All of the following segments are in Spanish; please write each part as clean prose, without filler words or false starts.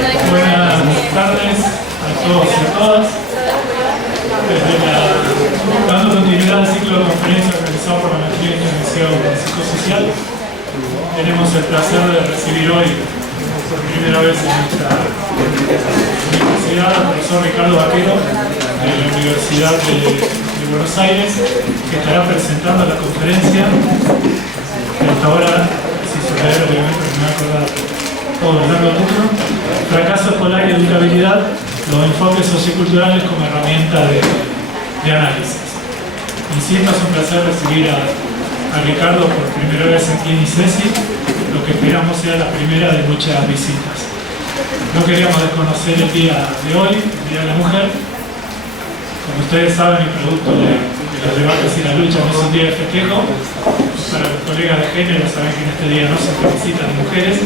Buenas tardes a todos y a todas. Dando continuidad al ciclo de conferencias organizado por la Maestría en Investigación Psicosocial, tenemos el placer de recibir hoy por primera vez en nuestra universidad al profesor Ricardo Vaquero de la Universidad de Buenos Aires, que estará presentando la conferencia que hasta ahora, si se leer obviamente me va a acordar todo el largo título: Fracaso escolar y educabilidad, los enfoques socioculturales como herramienta de análisis. Insisto, es un placer recibir a Ricardo por primera vez aquí en ICESI, lo que esperamos sea la primera de muchas visitas. No queríamos desconocer el día de hoy, el Día de la Mujer. Como ustedes saben, y producto de los debates y la lucha, no es un día de festejo. Para los colegas de género saben que en este día no se felicitan mujeres.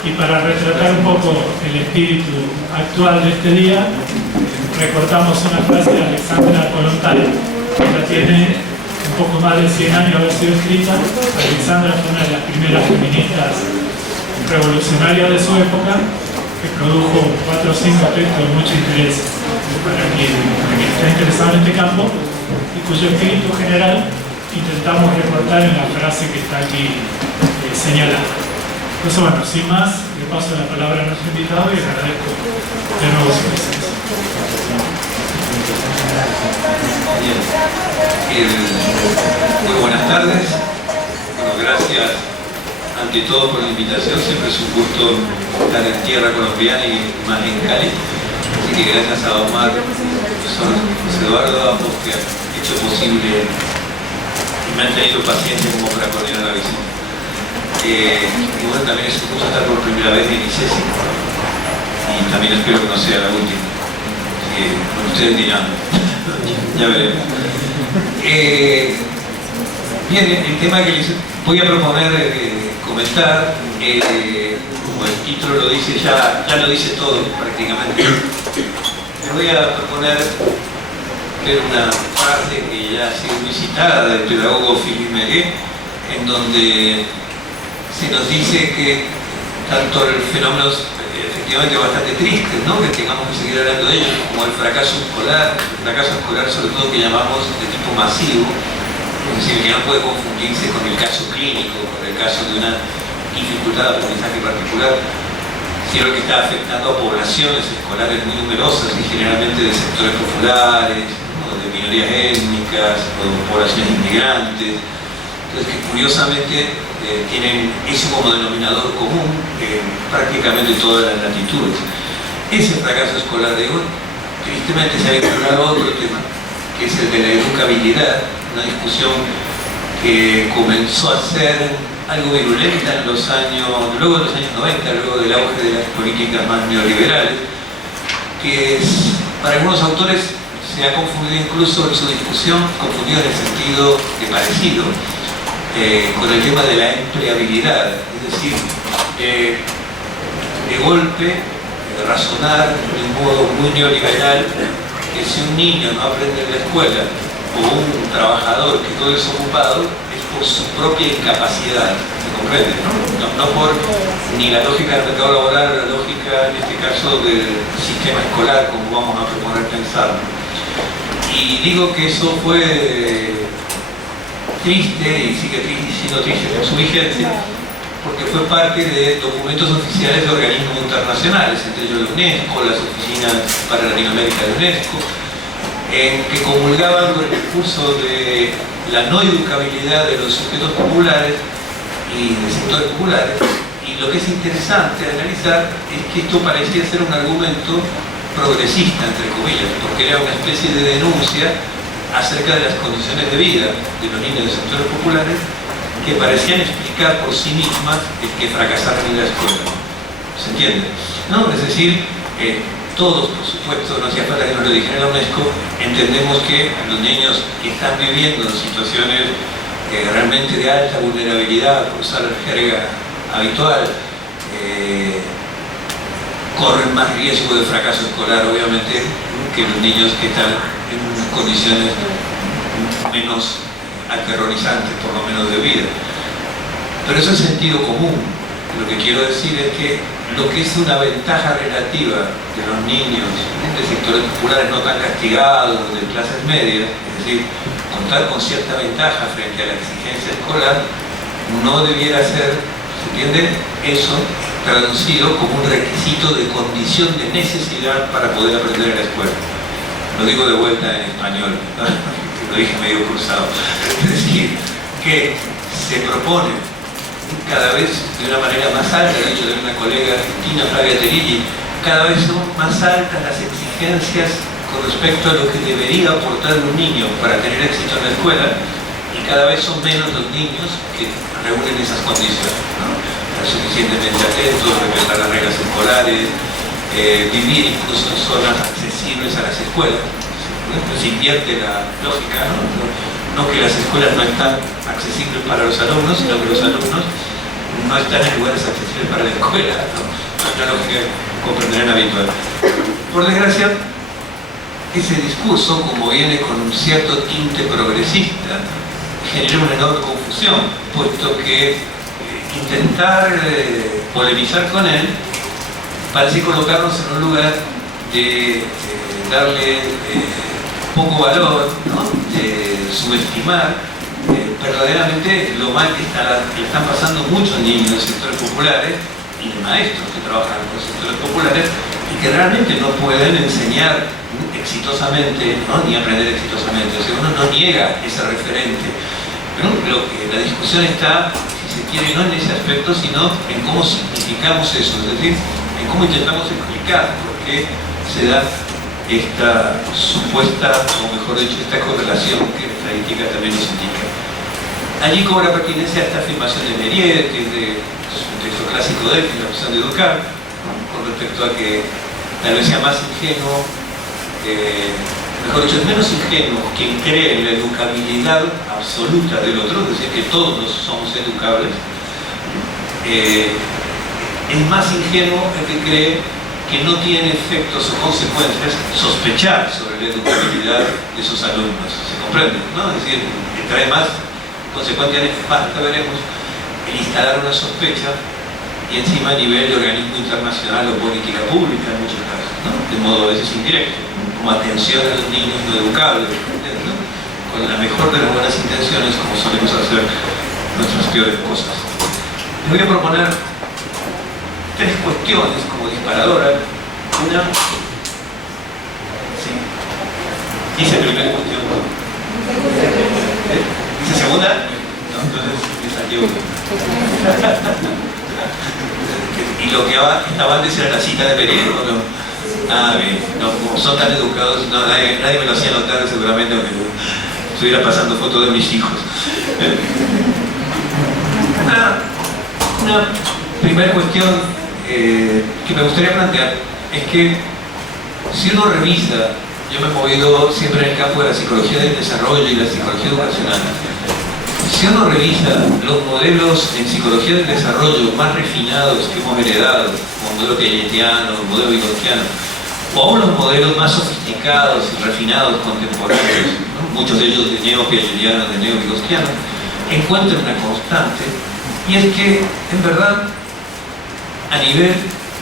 Y para retratar un poco el espíritu actual de este día, recortamos una frase de Alexandra Kollontai, que ya tiene un poco más de 100 años de haber sido escrita. Alexandra fue una de las primeras feministas revolucionarias de su época, que produjo 4 o 5 textos de mucho interés para quien está interesado en este campo, y cuyo espíritu general intentamos recortar en la frase que está aquí señalada. Por eso, bueno, sin más, le paso la palabra a nuestro invitado y le agradezco de nuevo su presencia. Muy buenas tardes. Bueno, gracias ante todo por la invitación. Siempre es un gusto estar en tierra colombiana y más en Cali. Así que gracias a Omar, profesor José Eduardo, ambos que han hecho posible y me han tenido paciencia como para coordinar la visita. Y bueno, también es un gusto estar por primera vez en ICESI y también espero que no sea la última. Así que, bueno, ustedes dirán, ya veremos. Bien, el tema que les voy a proponer comentar, como el título lo dice, ya lo dice todo prácticamente. Les voy a proponer ver una frase que ya ha sido visitada del pedagogo Philippe Méguet, en donde se nos dice que tanto el fenómeno efectivamente bastante triste, ¿no?, que tengamos que seguir hablando de ellos, como el fracaso escolar sobre todo que llamamos de tipo masivo, es decir, que no puede confundirse con el caso clínico, con el caso de una dificultad de aprendizaje particular, sino que está afectando a poblaciones escolares muy numerosas y generalmente de sectores populares, ¿no?, de minorías étnicas o de poblaciones inmigrantes. Entonces, que curiosamente tienen eso como denominador común en prácticamente todas las latitudes. Ese fracaso escolar de hoy, tristemente, se ha vinculado a otro tema, que es el de la educabilidad, una discusión que comenzó a ser algo virulenta en luego de los años 90, luego del auge de las políticas más neoliberales, que para algunos autores se ha confundido incluso en su discusión, confundido en el sentido de parecido, con el tema de la empleabilidad, es decir, de golpe, razonar de un modo muy neoliberal que si un niño no aprende en la escuela o un trabajador que todo es ocupado es por su propia incapacidad, ¿se comprende? No por ni la lógica del mercado laboral, la lógica en este caso del sistema escolar como vamos a proponer pensarlo. Y digo que eso fue triste y sigue siendo triste en su vigencia, porque fue parte de documentos oficiales de organismos internacionales, entre ellos la UNESCO, las oficinas para Latinoamérica de UNESCO, en que comulgaban con el discurso de la no educabilidad de los sujetos populares y de sectores populares. Y lo que es interesante analizar es que esto parecía ser un argumento progresista, entre comillas, porque era una especie de denuncia acerca de las condiciones de vida de los niños de sectores populares que parecían explicar por sí mismas el que fracasaron en la escuela. ¿Se entiende? ¿No? Es decir, todos, por supuesto, no hacía falta que nos lo dijera la UNESCO, entendemos que los niños que están viviendo en situaciones realmente de alta vulnerabilidad, por usar la jerga habitual, corren más riesgo de fracaso escolar, obviamente, que los niños que están en condiciones menos aterrorizantes, por lo menos de vida. Pero eso es sentido común. Lo que quiero decir es que lo que es una ventaja relativa de los niños de sectores populares no tan castigados, de clases medias, es decir, contar con cierta ventaja frente a la exigencia escolar, no debiera ser, ¿se entiende?, eso traducido como un requisito de condición de necesidad para poder aprender en la escuela. Lo digo de vuelta en español, ¿no? Lo dije medio cruzado. Es decir, que se propone cada vez de una manera más alta, de hecho de una colega argentina, Flavia Terilli, cada vez son más altas las exigencias con respecto a lo que debería aportar un niño para tener éxito en la escuela, y cada vez son menos los niños que reúnen esas condiciones, ¿no? Estar suficientemente atentos, respetar las reglas escolares, vivir incluso en zonas accesibles a las escuelas. Se invierte la lógica, ¿no? No que las escuelas no están accesibles para los alumnos, sino que los alumnos no están en lugares accesibles para la escuela, ¿no? Una lógica que comprenderán habitual. Por desgracia, ese discurso, como viene con un cierto tinte progresista, genera una enorme confusión, puesto que intentar polemizar con él parece colocarnos en un lugar de darle poco valor, ¿no? De subestimar verdaderamente lo mal que están pasando muchos niños de sectores populares y de maestros que trabajan en los sectores populares y que realmente no pueden enseñar exitosamente, ¿no? Ni aprender exitosamente. O sea, uno no niega ese referente, pero lo que la discusión está, si se quiere, no en ese aspecto, sino en cómo significamos eso, es decir, en cómo intentamos explicar por qué se da esta supuesta, o mejor dicho, esta correlación que la estadística también nos indica. Allí cobra pertinencia esta afirmación de Mérier, que es de un texto clásico de él, que es la opción de educar, ¿no? Con respecto a que tal vez sea más ingenuo, mejor dicho, es menos ingenuo quien cree en la educabilidad absoluta del otro, es decir, que todos somos educables. Es más ingenuo el que cree que no tiene efectos o consecuencias sospechar sobre la educabilidad de sus alumnos. ¿Se comprende? ¿No? Es decir, que trae más consecuencias nefastas, veremos, el instalar una sospecha y encima a nivel de organismo internacional o política pública en muchos casos, ¿no? De modo a veces indirecto, como atención a los niños no educables, ¿no? Con la mejor de las buenas intenciones, como solemos hacer nuestras peores cosas. Les voy a proponer tres cuestiones como disparadora. Una, sí, dice primera cuestión, ¿no? ¿Dice segunda? No, entonces me salió una. ¿Y lo que estaba antes era la cita de Mérier o no? Ah, bien, no, como son tan educados, no, nadie me lo hacía notar seguramente, aunque estuviera pasando fotos de mis hijos. Una primera cuestión que me gustaría plantear es que si uno revisa, yo me he movido siempre en el campo de la psicología del desarrollo y la psicología educacional, si uno revisa los modelos en psicología del desarrollo más refinados que hemos heredado, como el modelo piagetiano, el modelo vigotskiano, o aún los modelos más sofisticados y refinados contemporáneos, ¿no? Muchos de ellos de neo-piagetiano, de neo-vigotskiano, encuentran una constante, y es que, en verdad, a nivel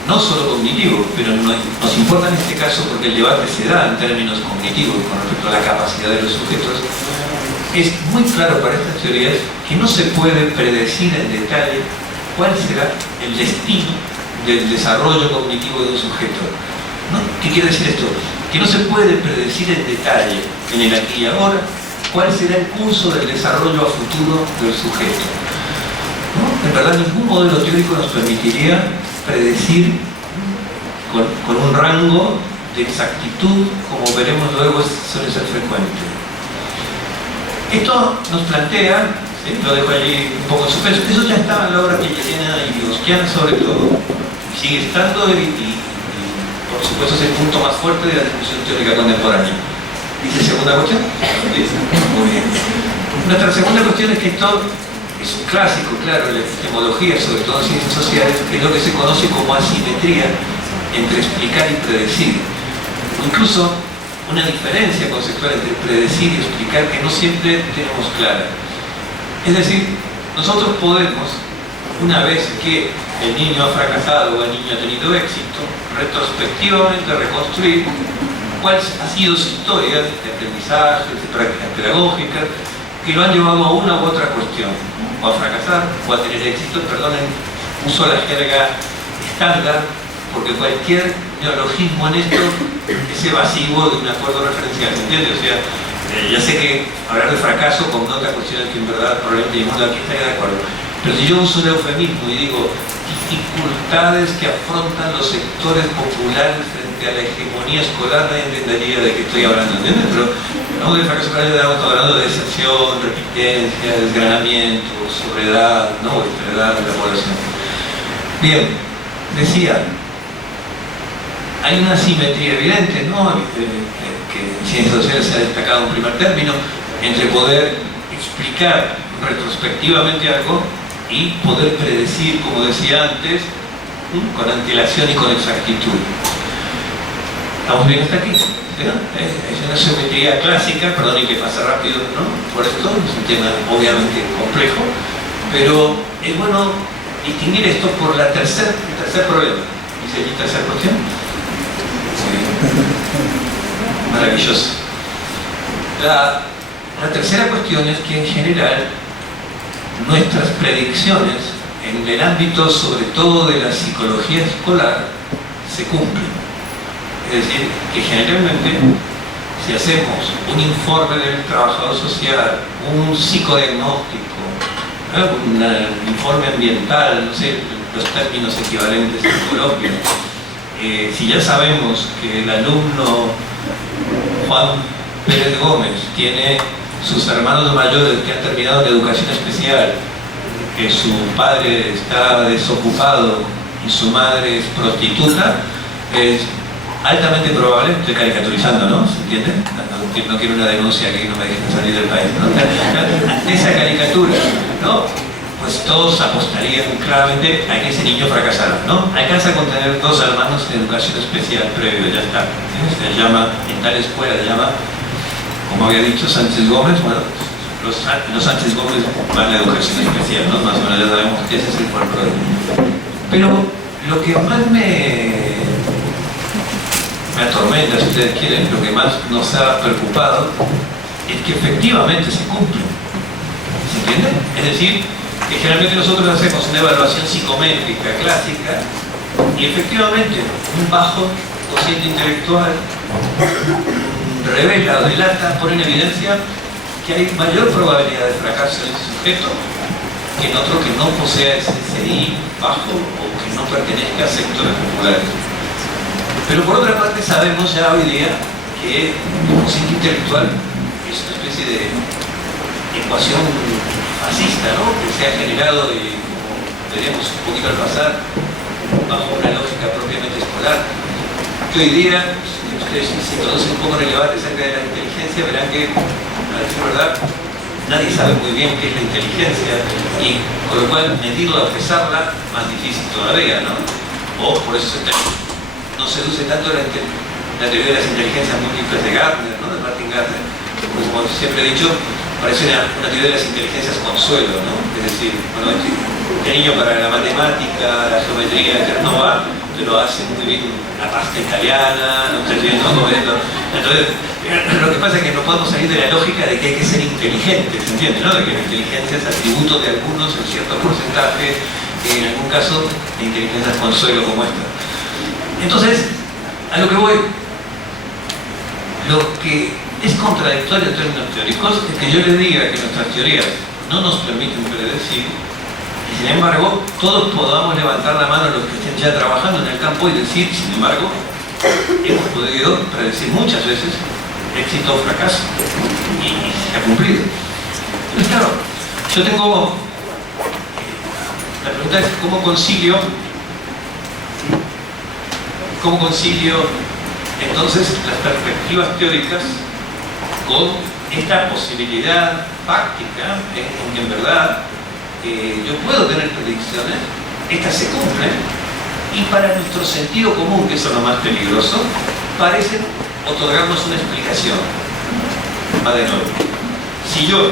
no solo cognitivo, pero nos importa en este caso porque el debate se da en términos cognitivos con respecto a la capacidad de los sujetos, es muy claro para estas teorías que no se puede predecir en detalle cuál será el destino del desarrollo cognitivo de un sujeto, ¿no? ¿Qué quiere decir esto? Que no se puede predecir en detalle, en el aquí y ahora, cuál será el curso del desarrollo a futuro del sujeto, ¿no? En verdad, ningún modelo teórico nos permitiría predecir con un rango de exactitud, como veremos luego, suele ser frecuente. Esto nos plantea, ¿sí? Lo dejo allí un poco en suspenso, eso ya estaba en la obra piagetiana y vigotskiana sobre todo, sigue estando y por supuesto es el punto más fuerte de la discusión teórica contemporánea. ¿Dice segunda cuestión? ¿Sí? Muy bien. Nuestra segunda cuestión es que esto es un clásico, claro, la epistemología, sobre todo en ciencias sociales, que es lo que se conoce como asimetría entre explicar y predecir. Incluso una diferencia conceptual entre predecir y explicar que no siempre tenemos clara. Es decir, nosotros podemos una vez que el niño ha fracasado o el niño ha tenido éxito, retrospectivamente reconstruir cuál ha sido su historia de aprendizaje, de prácticas pedagógicas, que lo han llevado a una u otra cuestión, o a fracasar, o a tener éxito. Perdonen, uso la jerga estándar, porque cualquier neologismo en esto es evasivo de un acuerdo referencial, ¿entiendes? O sea, ya sé que hablar de fracaso connota cuestiones que en verdad probablemente ninguno de aquí estaría de acuerdo. Pero si yo uso el eufemismo y digo dificultades que afrontan los sectores populares frente a la hegemonía escolar, nadie entendería de qué estoy hablando, ¿entiendes? Pero hablamos de fracaso escolar, estamos hablando de deserción, repitencia, desgranamiento, soledad, ¿no? Extraedad de la población. Bien, decía, hay una simetría evidente, ¿no? Que en ciencias sociales se ha destacado en primer término, entre poder explicar retrospectivamente algo y poder predecir, como decía antes, con antelación y con exactitud. ¿Estamos bien hasta aquí? ¿Sí, no? Es una simetría clásica, perdón, y que pasa rápido, ¿no? Por esto, es un tema obviamente complejo, pero es bueno distinguir esto por el tercer problema. ¿Dice aquí tercera cuestión? Maravilloso. La tercera cuestión es que en general nuestras predicciones en el ámbito sobre todo de la psicología escolar se cumplen. Es decir, que generalmente si hacemos un informe del trabajador social, un psicodiagnóstico, un informe ambiental, no sé los términos equivalentes en Colombia, si ya sabemos que el alumno Juan Pérez Gómez tiene sus hermanos mayores que han terminado en educación especial, que su padre está desocupado y su madre es prostituta, es altamente probable, estoy caricaturizando, ¿no? ¿Se entiende? No quiero una denuncia que no me dejen salir del país, ¿no? Ante esa caricatura, ¿no? Pues todos apostarían claramente a que ese niño fracasara, ¿no? Alcanza con tener 2 hermanos en educación especial previo, ya está. Se llama, en tal escuela se llama, como había dicho Sánchez Gómez, bueno, los Sánchez Gómez van a la educación especial, ¿no? Más o menos ya sabemos que ese es el folclore. Pero lo que más me atormenta, si ustedes quieren, lo que más nos ha preocupado es que efectivamente se cumplen. ¿Se entiende? Es decir, que generalmente nosotros hacemos una evaluación psicométrica clásica y efectivamente un bajo cociente intelectual revela o delata, pone en evidencia que hay mayor probabilidad de fracaso en ese sujeto que en otro que no posea ese CI bajo o que no pertenezca a sectores populares. Pero por otra parte sabemos ya hoy día que el cociente intelectual es una especie de ecuación fascista, ¿no? Que se ha generado, como veremos un poquito al pasar, bajo una lógica propiamente escolar, que hoy día, si ustedes se introducen un poco en el debate acerca de la inteligencia, verán que, a decir verdad, nadie sabe muy bien qué es la inteligencia y con lo cual medirla o pesarla más difícil todavía, ¿no? O por eso no seduce tanto la teoría de las inteligencias múltiples de Gardner, ¿no? De Martin Gardner. Pues, como siempre he dicho, parece una teoría de las inteligencias consuelo, ¿no? Es decir, bueno, este niño para la matemática, la geometría, no va, pero hace muy bien la pasta italiana, no sé bien, ¿no? Entonces, lo que pasa es que no podemos salir de la lógica de que hay que ser inteligentes, ¿se entiende? ¿No? De que la inteligencia es atributo de algunos en cierto porcentaje, en algún caso, de inteligencias consuelo como esta. Entonces, a lo que voy, lo que es contradictorio en términos teóricos es que yo les diga que nuestras teorías no nos permiten predecir y sin embargo todos podamos levantar la mano los que estén ya trabajando en el campo y decir, sin embargo, hemos podido predecir muchas veces éxito o fracaso y se ha cumplido. Entonces, claro, yo tengo la pregunta es ¿cómo concilio entonces las perspectivas teóricas con esta posibilidad práctica en que en verdad yo puedo tener predicciones, estas se cumplen y para nuestro sentido común, que eso es lo más peligroso, parecen otorgarnos una explicación? Va de nuevo. Si yo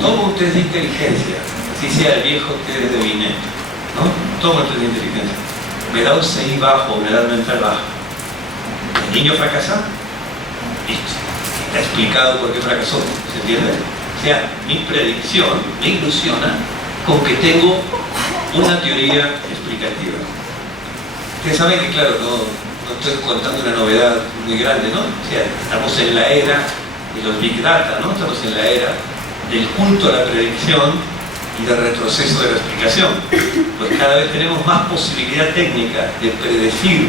tomo un test de inteligencia, si sea el viejo test de Binet, ¿no? Tomo el test de inteligencia. Me da un 6 bajo, una edad mental baja. ¿El niño fracasa? Listo. Está explicado por qué fracasó. ¿Se entiende? O sea, mi predicción me ilusiona con que tengo una teoría explicativa. Ustedes saben que, claro, no estoy contando una novedad muy grande, ¿no? O sea, estamos en la era de los Big Data, ¿no? Estamos en la era del culto a la predicción y del retroceso de la explicación. Pues cada vez tenemos más posibilidad técnica de predecir,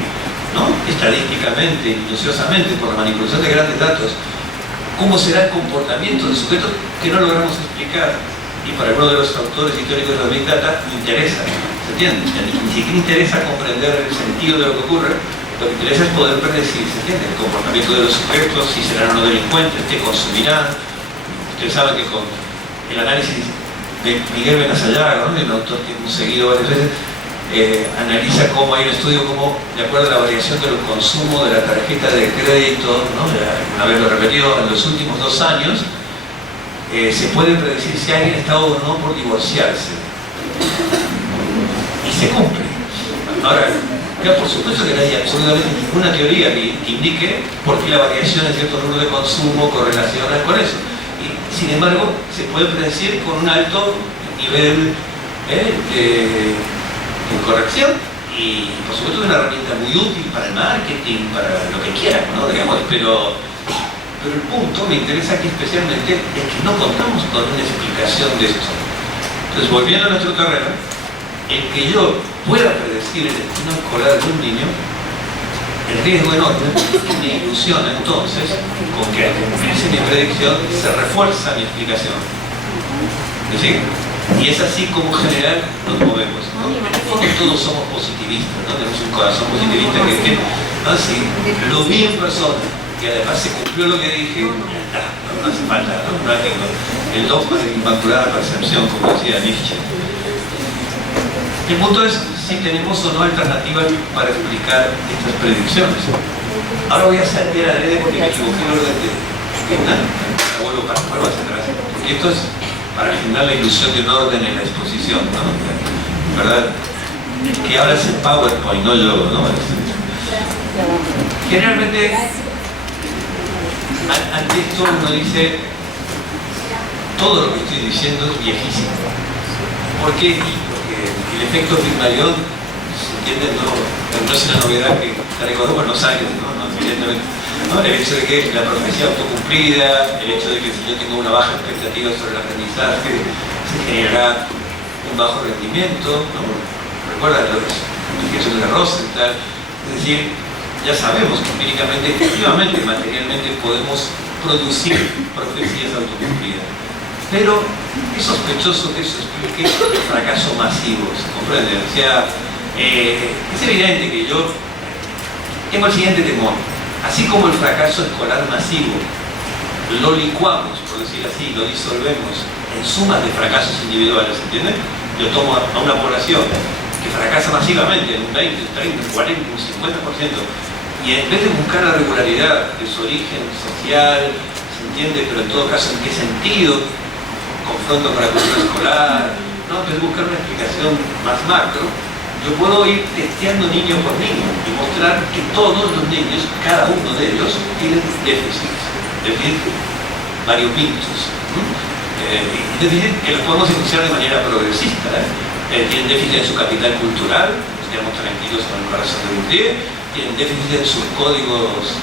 ¿no? Estadísticamente, minuciosamente, por la manipulación de grandes datos, cómo será el comportamiento del sujeto que no logramos explicar. Y para algunos de los autores y teóricos de los Big Data interesa, ¿se entiende? Ni siquiera interesa comprender el sentido de lo que ocurre, lo que interesa es poder predecir, ¿se entiende? El comportamiento de los sujetos, si serán o no delincuentes, qué consumirán. Ustedes saben que con el análisis de Miguel Benasallaga, ¿no? El autor que hemos seguido varias veces, analiza cómo hay un estudio como, de acuerdo a la variación del consumo de la tarjeta de crédito, ¿no? Una vez lo repetido, en los últimos 2 años, se puede predecir si alguien está o no por divorciarse. Y se cumple. Ahora, por supuesto que no hay absolutamente ninguna teoría que indique por qué la variación en cierto número de consumo correlaciona con eso. Y, sin embargo, se puede predecir con un alto nivel de corrección. Y, por supuesto, es una herramienta muy útil para el marketing, para lo que quieran, ¿no? Digamos, pero el punto me interesa aquí especialmente es que no contamos con una explicación de esto. Entonces, volviendo a nuestro terreno, el que yo pueda predecir el destino escolar de un niño, el riesgo enorme es que me ilusiona entonces con que al cumplirse mi predicción se refuerza mi explicación. ¿Es decir? Y es así como en general nos movemos, ¿no? En el fondo todos somos positivistas, ¿no? Tenemos un corazón positivista que ¿no? Si lo vi en persona y además se cumplió lo que dije, ya está, no hace falta, ¿no? No hay el dogma de inmaculada percepción, como decía Nietzsche. El punto es si tenemos o no alternativas para explicar estas predicciones. Ahora voy a saltar adrede porque me equivoqué el orden de vuelvo hacia atrás, porque esto es para generar la ilusión de un orden en la exposición, ¿no? ¿Verdad? Que ahora es el PowerPoint, no yo, ¿no? Generalmente ante esto uno dice todo lo que estoy diciendo es viejísimo. ¿Por qué? Porque el efecto Pigmalión, ¿se entiende? No es una novedad que traigo de buenos años, ¿no? Evidentemente. ¿No? El hecho de que la profecía autocumplida, el hecho de que si yo tengo una baja expectativa sobre el aprendizaje, se generará un bajo rendimiento, ¿no? Recuerda la explicación de Rosenthal. Es decir, ya sabemos que empíricamente, efectivamente, materialmente podemos producir profecías autocumplidas. Pero es sospechoso que eso explique el fracaso masivo, ¿se comprende? O sea, es evidente que yo tengo el siguiente temor. Así como el fracaso escolar masivo lo licuamos, por decir así, lo disolvemos en sumas de fracasos individuales, ¿entiendes? Yo tomo a una población que fracasa masivamente en un 20, un 30, un 40, un 50%, y en vez de buscar la regularidad de su origen social, ¿se entiende? Pero en todo caso, ¿en qué sentido? Confronto con la cultura escolar, ¿no? En vez de buscar una explicación más macro, yo puedo ir testeando niño por niño y mostrar que todos los niños, cada uno de ellos, tienen déficits, variopintos. Es decir, que los podemos enunciar de manera progresista. Tienen déficit en su capital cultural, nos quedamos tranquilos con el corazón de Bourdieu, tienen déficit en sus códigos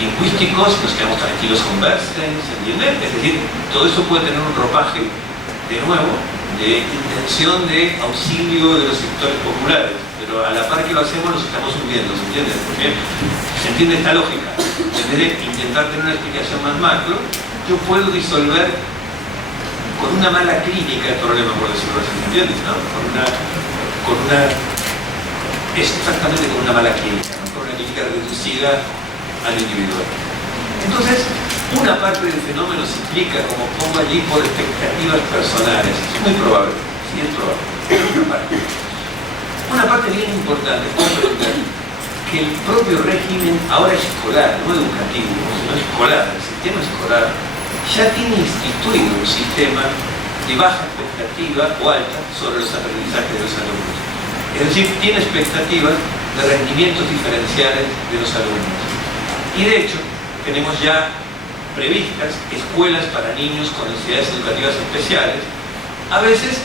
lingüísticos, nos quedamos tranquilos con Bernstein, ¿se entiende? Es decir, todo eso puede tener un ropaje, de nuevo, de intención de auxilio de los sectores populares, pero a la par que lo hacemos nos estamos hundiendo, ¿se entiende? Porque se entiende esta lógica. En vez de intentar tener una explicación más macro, yo puedo disolver con una mala clínica el problema, por decirlo así, ¿se entiende? ¿No? Es exactamente con una mala clínica, ¿no? Con una clínica reducida al individual. Entonces, una parte del fenómeno se explica, como pongo allí, por expectativas personales. Es muy probable, sí es probable. Pero una parte bien importante es comprender que el propio régimen, ahora escolar, no educativo, sino escolar, el sistema escolar, ya tiene instituido un sistema de baja expectativa o alta sobre los aprendizajes de los alumnos. Es decir, tiene expectativas de rendimientos diferenciales de los alumnos. Y de hecho, tenemos ya previstas escuelas para niños con necesidades educativas especiales, a veces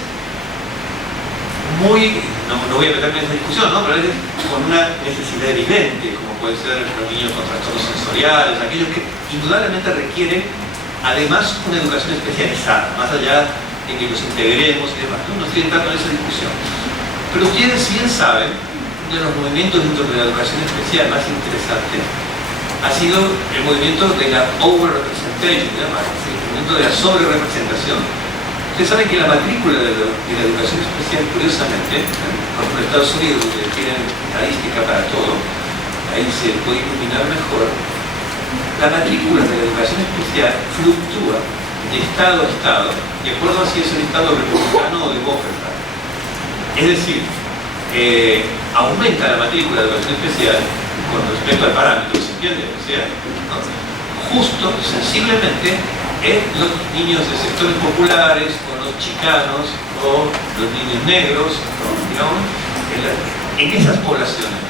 no voy a meterme en esa discusión, ¿no? Pero a veces con una necesidad evidente, como puede ser los niños con trastornos sensoriales, aquellos que indudablemente requieren además una educación especializada, más allá de que los integremos y demás. No estoy entrando en esa discusión. Pero ustedes bien saben, uno de los movimientos dentro de la educación especial más interesantes ha sido el movimiento de la over-representation, el movimiento de la sobre-representación. Ustedes saben que la matrícula de la educación especial, curiosamente, por ejemplo en Estados Unidos, donde tienen estadística para todo, ahí se puede iluminar mejor, la matrícula de la educación especial fluctúa de estado a estado, de acuerdo a si es el estado republicano o demócrata. Es decir, aumenta la matrícula de educación especial con respecto al parámetro, ¿se entiende? O sea, ¿no? Justo, sensiblemente, en los niños de sectores populares, o los chicanos, o los niños negros, ¿no? Digamos, en esas poblaciones.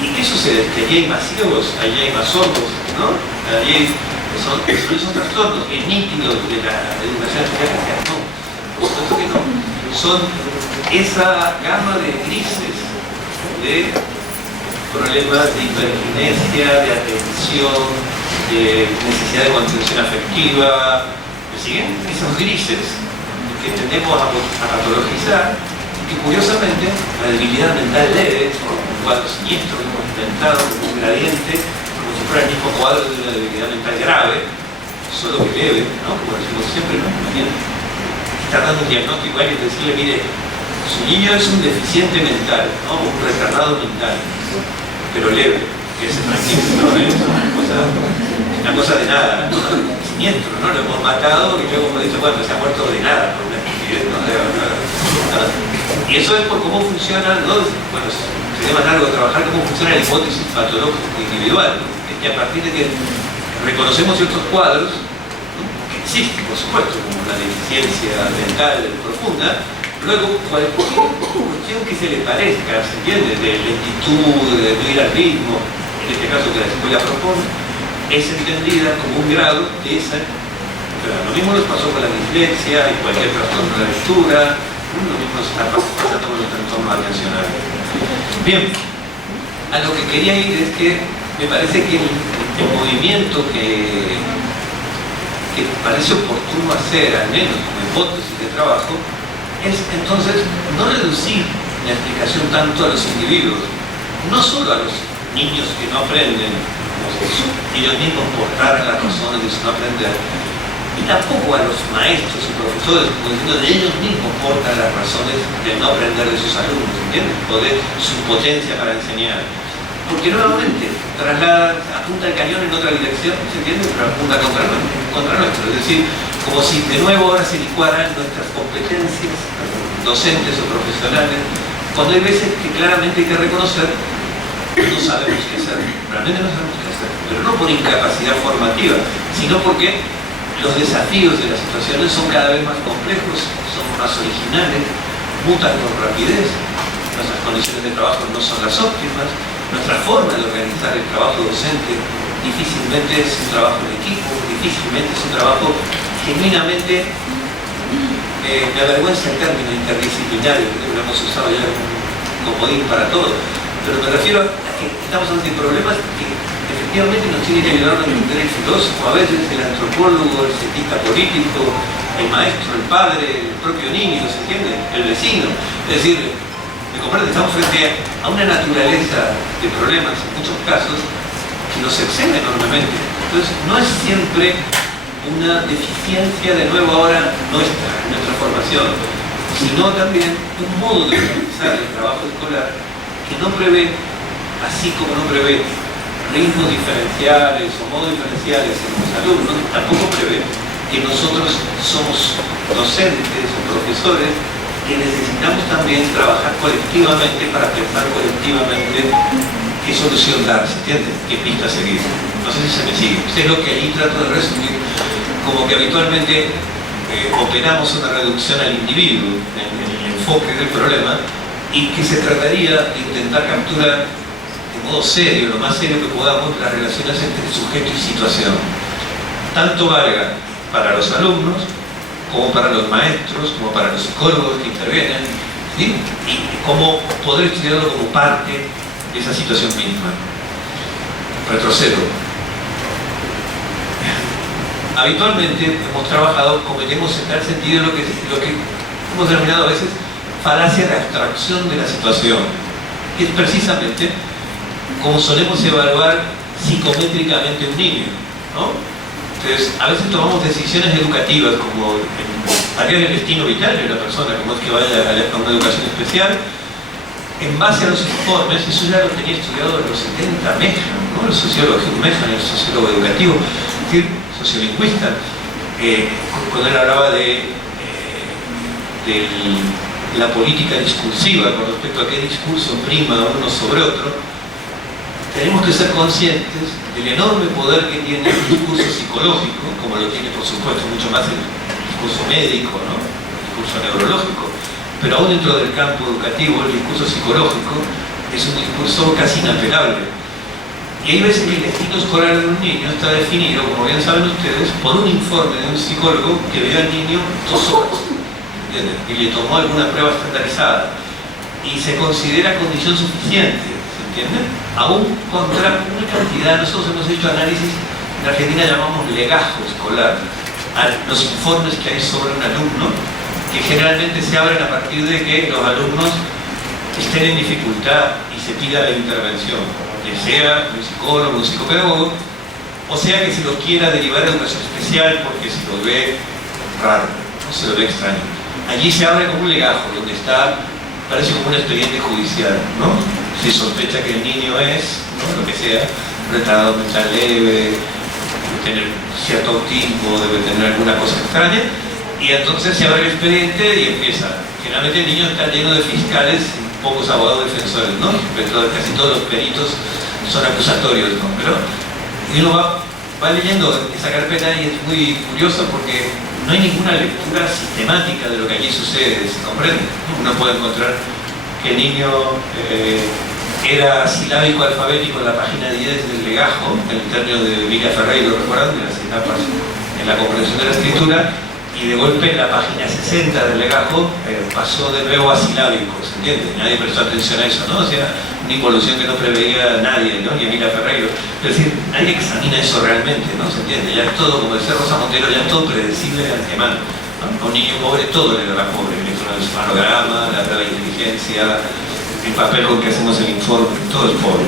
¿Y qué sucede? Que allí hay más ciegos, allí hay más sordos, ¿no? Allí son esos trastornos que nítidos de la educación especial, no, por supuesto que no. Son esa gama de grises de problemas de hiperkinesia, de atención, de necesidad de contención afectiva, ¿me siguen? Esos grises que tendemos a patologizar y que curiosamente la debilidad mental leve, un cuadro siniestro que hemos inventado como un gradiente, como si fuera el mismo cuadro de una debilidad mental grave, solo que leve, ¿no? Como decimos siempre, ¿no? Está dando un diagnóstico a alguien y decirle, mire, su niño es un deficiente mental, ¿no? Un retardado mental, pero leve, que es tranquilo, ¿no? Es una cosa de nada, ¿no? Siniestro, ¿no? Lo hemos matado y luego me dice, bueno, se ha muerto de nada, por una estupidez, ¿no? Y eso es por cómo funciona, ¿no? Bueno, sería más largo trabajar cómo funciona la hipótesis patológica individual, ¿no? Que a partir de que reconocemos ciertos cuadros, ¿no? Que existen, por supuesto, como una deficiencia mental profunda, luego cualquier cuestión que se le parezca, ¿se entiende? De lentitud, de no ir al ritmo, en este caso que la escuela propone, es entendida como un grado de esa. Pero lo mismo nos pasó con la dislexia y cualquier trastorno de la lectura, lo mismo nos está pasando con los trastornos atencionales. Bien, a lo que quería ir es que me parece que el movimiento que parece oportuno hacer, al menos como hipótesis de trabajo, es entonces no reducir la explicación tanto a los individuos, no solo a los niños que no aprenden, ellos mismos portaran las razones de su no aprender, y tampoco a los maestros y profesores, como diciendo de ellos mismos portan las razones de no aprender de sus alumnos, ¿entiendes? O de su potencia para enseñar. Porque nuevamente apunta el cañón en otra dirección, ¿se entiende? Pero apunta contra nuestro. Es decir, como si de nuevo ahora se licuaran nuestras competencias docentes o profesionales, cuando hay veces que claramente hay que reconocer que no sabemos qué hacer, realmente no sabemos qué hacer, pero no por incapacidad formativa, sino porque los desafíos de las situaciones son cada vez más complejos, son más originales, mutan con rapidez, nuestras condiciones de trabajo no son las óptimas, nuestra forma de organizar el trabajo docente difícilmente es un trabajo en equipo, difícilmente es un trabajo genuinamente, me avergüenza el término interdisciplinario, que lo hemos usado ya como comodín para todo, pero me refiero a que estamos ante problemas que efectivamente nos tiene que ayudar a entender el filósofo, a veces el antropólogo, el cientista político, el maestro, el padre, el propio niño, ¿se entiende? El vecino. Es decir, me comprende, estamos frente a una naturaleza de problemas, en muchos casos, que nos excede enormemente. Entonces, no es siempre una deficiencia, de nuevo ahora, nuestra formación, sino también un modo de organizar el trabajo escolar que no prevé, así como no prevé ritmos diferenciales o modos diferenciales en los alumnos, tampoco prevé que nosotros somos docentes o profesores que necesitamos también trabajar colectivamente para pensar colectivamente qué solución dar, ¿se entiende? ¿Qué pista seguir? No sé si se me sigue. Esto es lo que ahí trato de resumir, como que habitualmente operamos una reducción al individuo en el enfoque del problema y que se trataría de intentar capturar de modo serio, lo más serio que podamos, las relaciones entre sujeto y situación. Tanto valga para los alumnos, como para los maestros, como para los psicólogos que intervienen, ¿sí? Y cómo poder estudiarlo como parte de esa situación misma. Retrocedo. Habitualmente hemos trabajado, cometemos en tal sentido lo que hemos denominado a veces falacia de abstracción de la situación, que es precisamente como solemos evaluar psicométricamente un niño, ¿no? Entonces, a veces tomamos decisiones educativas como variar el destino vital de una persona, como es que vaya a una educación especial, en base a los informes. Eso ya lo tenía estudiado en los 70 Mejan, ¿no? El sociólogo Hugh Mejan, el sociólogo educativo, es decir, sociolingüista, cuando él hablaba de la política discursiva con respecto a qué discurso prima uno sobre otro. Tenemos que ser conscientes del enorme poder que tiene el discurso psicológico, como lo tiene por supuesto mucho más el discurso médico, ¿no? El discurso neurológico, pero aún dentro del campo educativo el discurso psicológico es un discurso casi inapelable. Y hay veces que el destino escolar de un niño está definido, como bien saben ustedes, por un informe de un psicólogo que vio al niño 2 horas, ¿entienden? Y le tomó alguna prueba estandarizada y se considera condición suficiente, ¿entienden? Aún contra una cantidad. Nosotros hemos hecho análisis, en Argentina llamamos legajo escolar, a los informes que hay sobre un alumno, que generalmente se abren a partir de que los alumnos estén en dificultad y se pida la intervención, que sea un psicólogo, un psicopedagogo, o sea que se lo quiera derivar a educación especial porque se lo ve raro, no se lo ve extraño. Allí se abre como un legajo, donde está, parece como un expediente judicial, ¿no? Se sospecha que el niño es, ¿no?, lo que sea, retardado mental leve, debe tener cierto autismo, debe tener alguna cosa extraña, y entonces se abre el expediente y empieza. Generalmente el niño está lleno de fiscales y pocos abogados defensores, ¿no? Casi todos los peritos son acusatorios, ¿no? Pero y uno va leyendo esa carpeta y es muy curioso porque no hay ninguna lectura sistemática de lo que allí sucede, ¿se comprende? Uno puede encontrar que el niño era silábico alfabético en la página 10 del legajo, en el término de Emilia Ferreiro, ¿recuerdan? De las etapas en la comprensión de la escritura, y de golpe en la página 60 del legajo pasó de nuevo a silábico, ¿se entiende? Nadie prestó atención a eso, ¿no? O sea, una involución que no preveía nadie, ¿no? Ni Emilia Ferreiro. Es decir, nadie examina eso realmente, ¿no? ¿Se entiende? Ya es todo, como decía Rosa Montero, ya es todo predecible de antemano, ¿no? A un niño pobre todo le da pobre, el electroencefalograma, la prueba de inteligencia, el papel con que hacemos el informe, todo es pobre.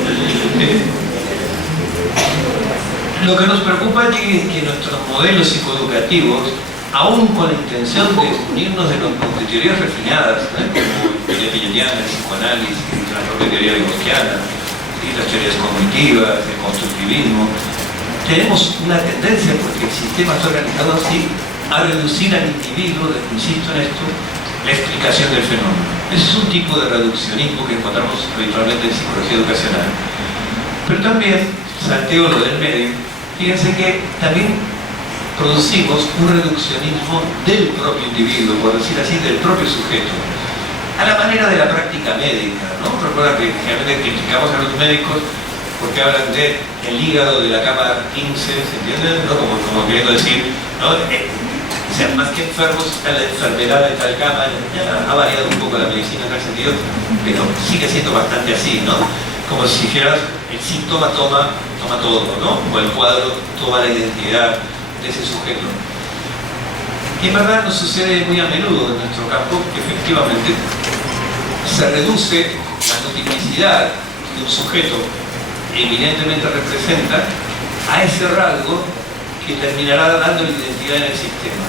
Lo que nos preocupa es que nuestros modelos psicoeducativos, aún con la intención de unirnos de teorías refinadas, ¿no?, como teoría piagetiana, el psicoanálisis, la propia teoría vigotskiana, las teorías cognitivas, el constructivismo, tenemos una tendencia, porque el sistema está organizado así, a reducir al individuo, insisto en esto, la explicación del fenómeno. Ese es un tipo de reduccionismo que encontramos habitualmente en psicología educacional. Pero también, salteo lo del medio, fíjense que también producimos un reduccionismo del propio individuo, por decir así, del propio sujeto, a la manera de la práctica médica, ¿no? Recuerda que generalmente criticamos a los médicos porque hablan de el hígado de la cama 15, ¿se entiende? ¿No? Como queriendo decir, ¿no? O sea, más que enfermos está la enfermedad de tal cama. Ya ha variado un poco la medicina en tal sentido, pero sigue siendo bastante así, ¿no? Como si dijeras, el síntoma toma todo, ¿no? O el cuadro toma la identidad de ese sujeto. Y en verdad nos sucede muy a menudo en nuestro campo que efectivamente se reduce la multiplicidad de un sujeto evidentemente representa a ese rasgo que terminará dando la identidad en el sistema.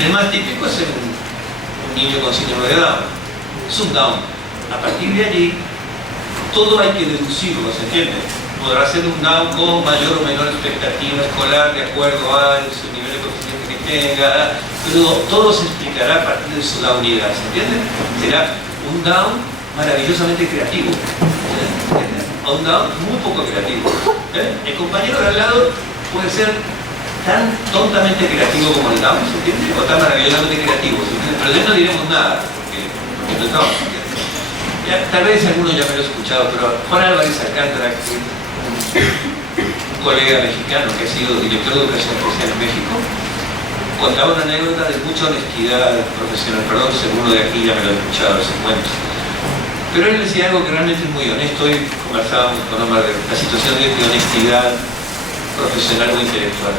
El más típico es un niño con síndrome de Down. Es un Down. A partir de allí, todo hay que deducirlo, ¿se entiende? Podrá ser un Down con mayor o menor expectativa escolar de acuerdo a su nivel de coeficiente que tenga, pero todo se explicará a partir de su Downidad, ¿se entiende? Será un Down maravillosamente creativo, o un Down muy poco creativo. El compañero de al lado puede ser tan tontamente creativo como el Down, ¿se entiende? O tan maravillosamente creativo, ¿se entiende? Pero de él no diremos nada, porque no estamos, ¿se entiende? Ya, tal vez algunos ya me lo han escuchado, pero Juan Álvarez Alcántara, que un colega mexicano que ha sido director de educación especial en México, contaba una anécdota de mucha honestidad profesional. Perdón, seguro de aquí ya me lo he escuchado ese cuento. Pero él decía algo que realmente es muy honesto y conversábamos con Omar de la situación de honestidad profesional o intelectual.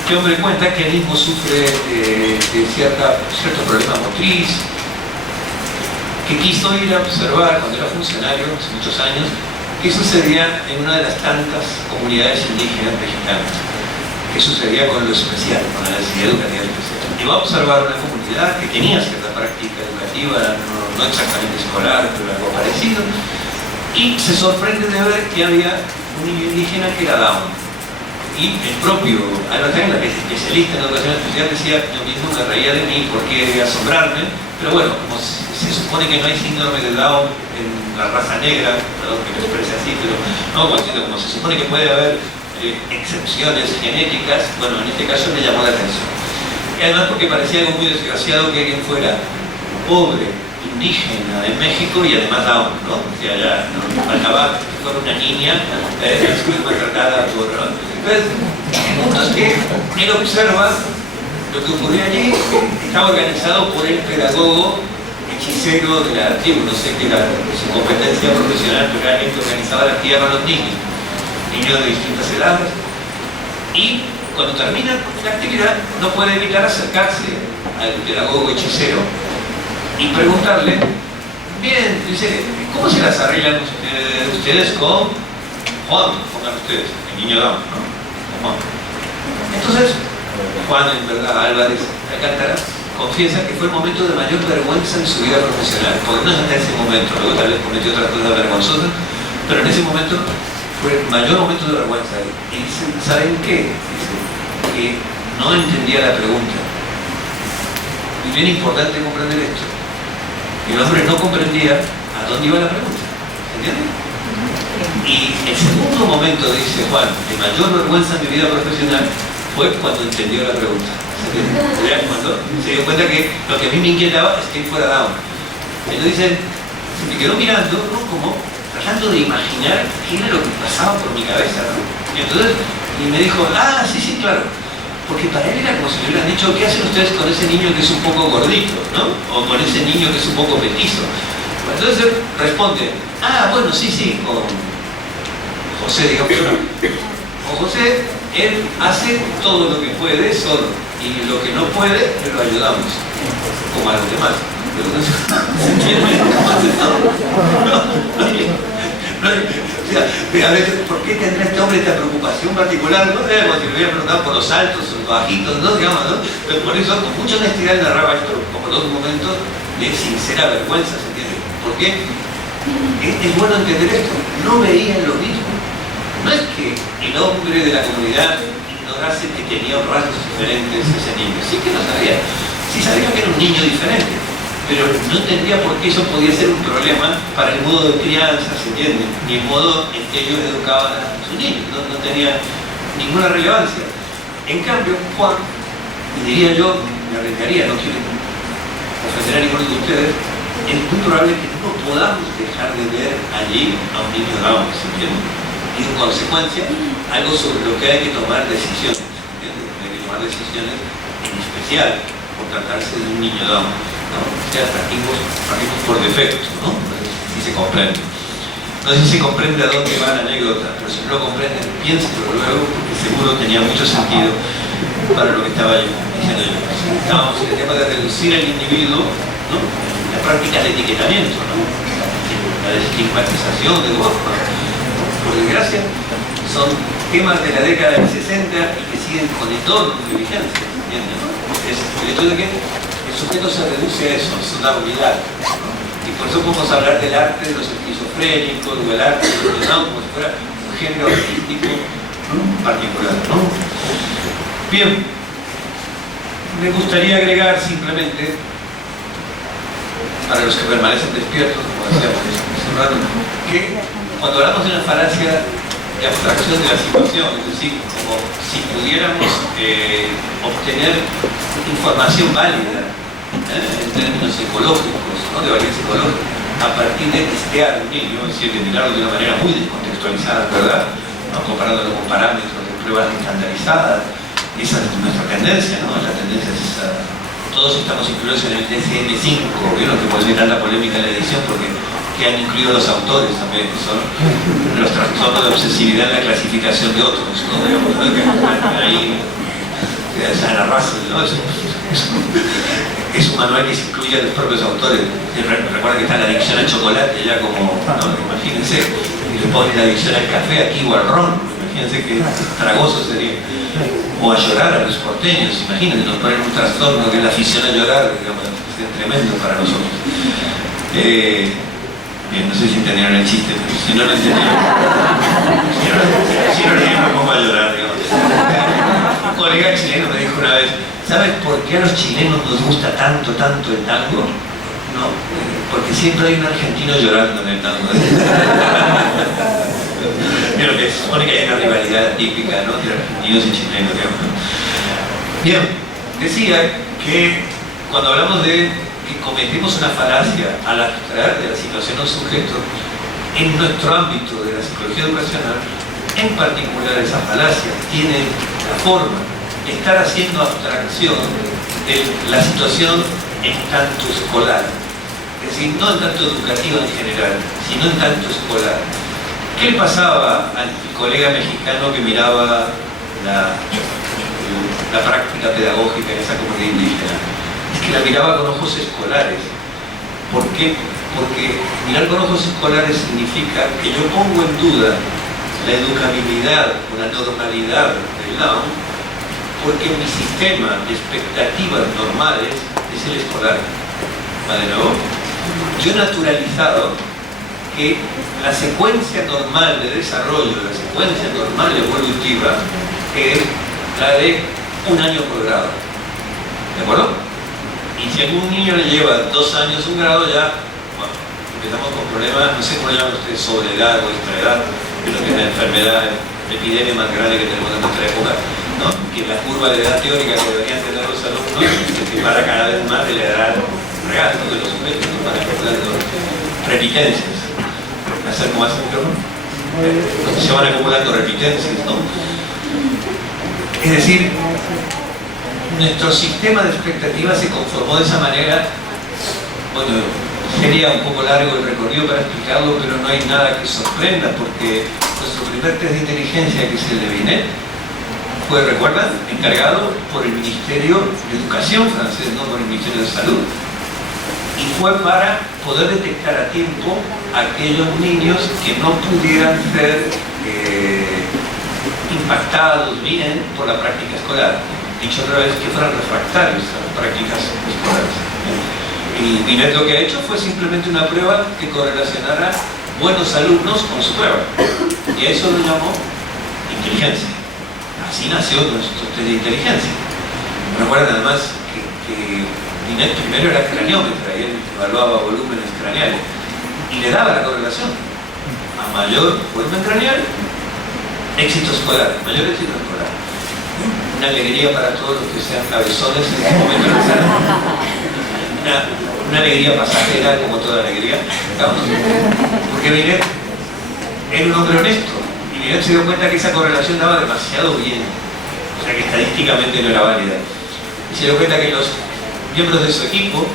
Este hombre cuenta que él mismo sufre de cierto problema motriz, que quiso ir a observar cuando era funcionario, hace muchos años, qué sucedía en una de las tantas comunidades indígenas mexicanas, qué sucedía con lo especial, con la necesidad educativa especial. Y va a observar una comunidad que tenía cierta práctica educativa, no exactamente escolar, pero algo parecido, y se sorprende de ver que había un niño indígena que era Down. Y el propio Albert Einstein, que es especialista en educación especial, decía: yo mismo me reía de mí porque asombrarme, pero bueno, como se supone que no hay síndrome de Down en la raza negra, perdón que lo exprese así, pero no, como se supone que puede haber excepciones genéticas, bueno, en este caso me llamó la atención. Y además porque parecía algo muy desgraciado que alguien fuera pobre, indígena de México y además Down, ¿no? O sea, ya no faltaba que fuera una niña maltratada por... Entonces, el punto es que él observa lo que ocurrió allí, que estaba organizado por el pedagogo hechicero de la tribu, no sé qué era su competencia profesional, pero era alguien que organizaba la actividad para los niños de distintas edades, y cuando termina la actividad no puede evitar acercarse al pedagogo hechicero y preguntarle: bien, dice, ¿cómo se las arreglan ustedes con Juan? Pongan ustedes, el niño Down, ¿no? Juan. Entonces, Juan, en verdad, Álvarez Alcántara, confiesa que fue el momento de mayor vergüenza en su vida profesional, porque no es hasta ese momento, luego tal vez cometió otras cosas vergonzosas, pero en ese momento fue el mayor momento de vergüenza. Y dicen, ¿saben qué? Dicen que no entendía la pregunta. Y bien importante comprender esto. El hombre no comprendía a dónde iba la pregunta. ¿Se entiende? Y el segundo momento, dice Juan, de mayor vergüenza en mi vida profesional fue cuando entendió la pregunta. ¿Se entiende? Cuando se dio cuenta que lo que a mí me inquietaba es que él fuera Down. Entonces dicen, se me quedó mirando, ¿no? Como tratando de imaginar qué era lo que pasaba por mi cabeza, ¿no? Y entonces me dijo: ah, sí, claro. Porque para él era como si le hubieran dicho: ¿qué hacen ustedes con ese niño que es un poco gordito, ¿no? O con ese niño que es un poco petizo. Entonces él responde: ah, bueno, sí, con José, digamos, con José, él hace todo lo que puede solo, y lo que no puede, lo ayudamos, como a los demás. ¿Se entiende? O sea, a veces, ¿por qué tendrá este hombre esta preocupación particular? No sabemos si le hubiera preguntado por los altos o los bajitos, no digamos, ¿no? Pero por eso, con mucha honestidad, narraba esto como dos momentos de sincera vergüenza, ¿se entiende? ¿Por qué? Es bueno entender esto. No veían lo mismo. No es que el hombre de la comunidad ignorase que tenía rasgos diferentes ese niño. Sí que lo sabía. Sí sabía que era un niño diferente, pero no entendía por qué eso podía ser un problema para el modo de crianza, ¿se entiende? Ni el modo en que ellos educaban a sus niños, no tenía ninguna relevancia. En cambio, Juan, y diría yo, me arriesgaría, no quiero ofender a ninguno de ustedes, es muy probable que no podamos dejar de ver allí a un niño Down, ¿se entiende? Y en consecuencia, algo sobre lo que hay que tomar decisiones, ¿se entiende? Hay que tomar decisiones en especial por tratarse de un niño Down. ¿No? O sea, partimos por defecto, ¿no? Si se comprende. No sé si se comprende a dónde va la anécdota, pero si no lo comprenden, piénselo luego, porque seguro tenía mucho sentido para lo que estaba yo diciendo yo. Estábamos en el tema de reducir al individuo, ¿no? La práctica de etiquetamiento, ¿no? La desestigmatización del cuerpo. Por desgracia, son temas de la década del 60 y que siguen con enorme vigencia, ¿entiendes? Es el hecho de que el sujeto se reduce a eso, es una unidad, ¿no? Y por eso podemos hablar del arte de los esquizofrénicos, o el arte de los Down, como si fuera un género artístico particular, ¿no? Bien, me gustaría agregar simplemente, para los que permanecen despiertos, como decíamos hace un rato, que cuando hablamos de una falacia de abstracción de la situación, es decir, como si pudiéramos obtener información válida en términos ecológicos, ¿no? De validez ecológica, a partir de testear un niño, es decir, de mirarlo de una manera muy descontextualizada, ¿verdad? ¿No? Comparándolo con parámetros de pruebas estandarizadas. Esa es nuestra tendencia, ¿no? La tendencia es esa. Todos estamos incluidos en el DSM-5, ¿vieron? Que puede ser tanta polémica en la edición porque que han incluido los autores también, que son los trastornos de obsesividad en la clasificación de otros, ¿no? Digamos, ¿no? Que ahí Ana Russell, ¿no? Es un manual que se incluye a los propios autores. Recuerda que está la adicción al chocolate, ya como, ¿no? Imagínense, y le ponen la adicción al café, aquí o al ron, imagínense que tragoso sería. O a llorar a los porteños, imagínense, nos ponen un trastorno que es la afición a llorar, digamos, es tremendo para nosotros. Bien, no sé si entendieron el chiste, pero si no lo entendieron, si no me pongo a llorar, digamos. Un colega chileno me dijo una vez, ¿sabes por qué a los chilenos nos gusta tanto el tango? No, porque siempre hay un argentino llorando en el tango. Pero que se supone que hay una rivalidad típica, ¿no? De argentinos y chilenos, digamos. Bien, decía que cuando hablamos de que cometemos una falacia al abstraer de la situación o sujeto en nuestro ámbito de la psicología educacional, en particular esa falacia tiene la forma de estar haciendo abstracción de la situación en tanto escolar, es decir, no en tanto educativa en general, sino en tanto escolar. ¿Qué pasaba al colega mexicano que miraba la práctica pedagógica en esa comunidad indígena? Es que la miraba con ojos escolares. ¿Por qué? Porque mirar con ojos escolares significa que yo pongo en duda la educabilidad o la normalidad del Down, porque mi sistema de expectativas normales es el escolar. ¿Va de nuevo? Yo he naturalizado que la secuencia normal de desarrollo, la secuencia normal evolutiva, es la de un año por grado. ¿De acuerdo? Y si a un niño le lleva 2 años un grado, ya bueno, empezamos con problemas, no sé cómo llaman ustedes, soledad o extraedad, pero que es la enfermedad, la epidemia más grande que tenemos en nuestra época, ¿no? Que la curva de edad teórica que deberían tener los alumnos se para cada vez más de la edad real, ¿no? De los sujetos, ¿no? Para acumulando repitencias. ¿Acerco más el micrófono? Se van acumulando repitencias, ¿no? Es decir, nuestro sistema de expectativas se conformó de esa manera. Bueno, sería un poco largo el recorrido para explicarlo, pero no hay nada que sorprenda, porque nuestro primer test de inteligencia, que es el de Binet, fue, ¿recuerdan?, encargado por el Ministerio de Educación francés, no por el Ministerio de Salud. Y fue para poder detectar a tiempo a aquellos niños que no pudieran ser impactados bien por la práctica escolar. Dicho otra vez, que fueran refractarios a las prácticas escolares. Y Binet lo que ha hecho fue simplemente una prueba que correlacionara buenos alumnos con su prueba. Y a eso lo llamó inteligencia. Así nació nuestro test de inteligencia. Recuerden además que Binet primero era craniómetra y él evaluaba volúmenes craneales. Y le daba la correlación. A mayor volumen craneal, éxito escolar, mayor éxito escolar. Una alegría para todos los que sean cabezones en este momento. Una alegría pasajera, como toda alegría, digamos. Porque Binet era un hombre honesto y Binet se dio cuenta que esa correlación daba demasiado bien, o sea que estadísticamente no era válida. Y se dio cuenta que los miembros de su equipo,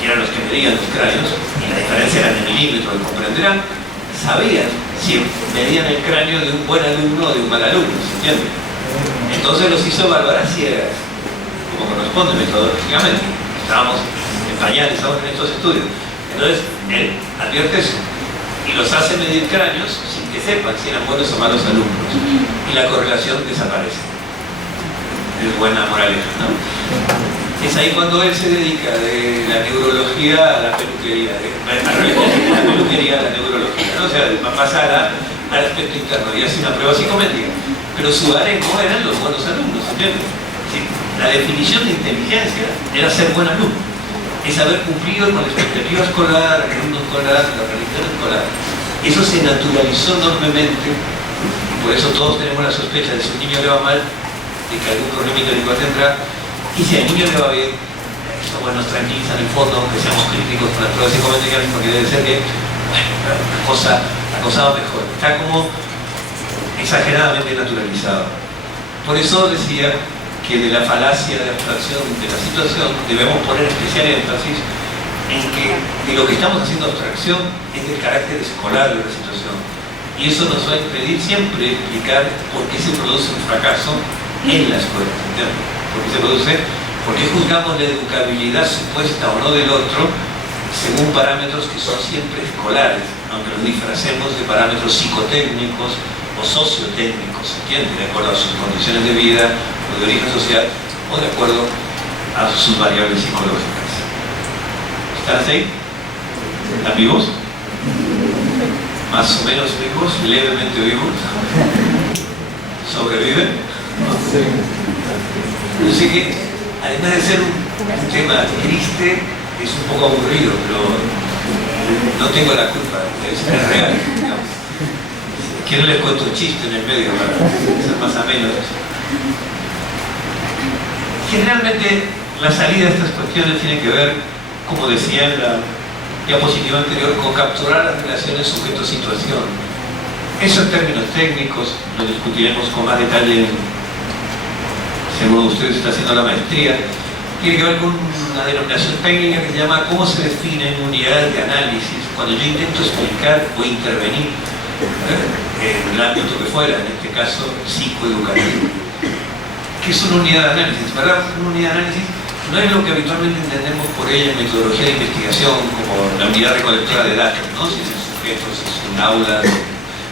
que eran los que medían los cráneos, y la diferencia era de milímetros, comprenderán, sabían si medían el cráneo de un buen alumno o de un mal alumno, ¿se entiende? Entonces los hizo evaluar a ciegas, como corresponde metodológicamente. Estábamos en pañales, estamos en estos estudios. Entonces él advierte eso y los hace medir cráneos sin que sepan si eran buenos o malos alumnos. Y la correlación desaparece. Es buena moraleja, ¿no? Es ahí cuando él se dedica de la neurología a la peluquería, de la peluquería a la neurología, ¿no? O sea, pasa al aspecto interno y hace una prueba psicométrica. Pero su área no eran los buenos alumnos, ¿entiendes? Sí, la definición de inteligencia era ser buen alumno, es haber cumplido con la expectativa escolar, el mundo escolar, la religión escolar. Eso se naturalizó enormemente Por eso todos tenemos la sospecha de si a un niño le va mal, de que algún problema intelectual tendrá, y si al niño le va bien, eso bueno, nos tranquiliza en el fondo, aunque seamos críticos con las pruebas psicométricas, porque debe ser que, bueno, la cosa va mejor. Está como exageradamente naturalizado. Por eso decía que de la falacia de abstracción de la situación debemos poner especial énfasis en que de lo que estamos haciendo abstracción es del carácter escolar de la situación. Y eso nos va a impedir siempre explicar por qué se produce un fracaso en la escuela. ¿Entiendes? ¿Por qué se produce? Porque juzgamos la educabilidad supuesta o no del otro según parámetros que son siempre escolares, aunque los disfracemos de parámetros psicotécnicos o sociotécnicos, ¿entiendes? De acuerdo a sus condiciones de vida o de origen social o de acuerdo a sus variables psicológicas. ¿Están ahí? ¿Están vivos? Más o menos vivos, levemente vivos. ¿Sobreviven? Yo sé que, además de ser un tema triste, es un poco aburrido, pero no tengo la culpa, es real, digamos. Quiero les cuento un chiste en el medio para ser más ameno. Generalmente la salida de estas cuestiones tiene que ver, como decía en la diapositiva anterior, con capturar las relaciones sujeto-situación. Eso en términos técnicos lo discutiremos con más detalle según ustedes está haciendo la maestría. Tiene que ver con una denominación técnica que se llama cómo se definen unidades de análisis cuando yo intento explicar o intervenir en el ámbito que fuera, en este caso psicoeducativo. ¿Qué es una unidad de análisis? ¿Verdad? Una unidad de análisis no es lo que habitualmente entendemos por ella en metodología de investigación, como la unidad recolectora de datos, ¿no? Si es un sujeto, si es un aula,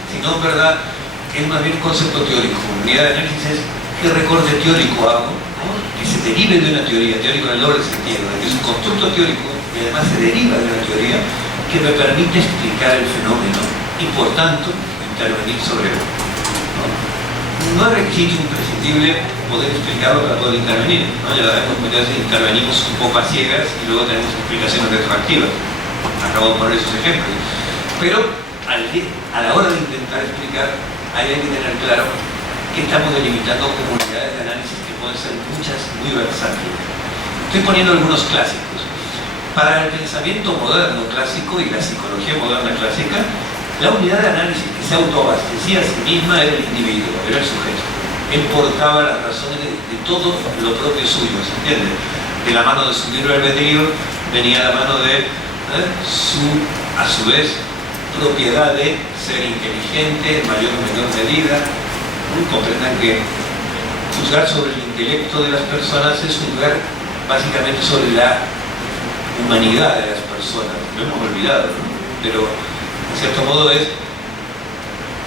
sino en verdad es más bien un concepto teórico. Una unidad de análisis es qué recorte teórico hago, ¿no? Que se derive de una teoría, teórico en el doble sentido, de que es un constructo teórico y además se deriva de una teoría que me permite explicar el fenómeno y por tanto intervenir sobre él. No es requisito imprescindible poder explicarlo para poder intervenir, ¿no? Ya sabemos que muchas veces intervenimos un poco a ciegas y luego tenemos explicaciones retroactivas. Acabo de poner esos ejemplos. Pero a la hora de intentar explicar, hay que tener claro que estamos delimitando comunidades de análisis que pueden ser muchas, muy versátiles. Estoy poniendo algunos clásicos. Para el pensamiento moderno clásico y la psicología moderna clásica, la unidad de análisis que se autoabastecía a sí misma era el individuo, era el sujeto. Él portaba las razones de todo lo propio suyo, ¿se entiende? De la mano de su libre albedrío venía la mano de a su vez, propiedad de ser inteligente en mayor o menor medida. Comprendan que juzgar sobre el intelecto de las personas es juzgar básicamente sobre la humanidad de las personas. Lo hemos olvidado, ¿no? Pero en cierto modo es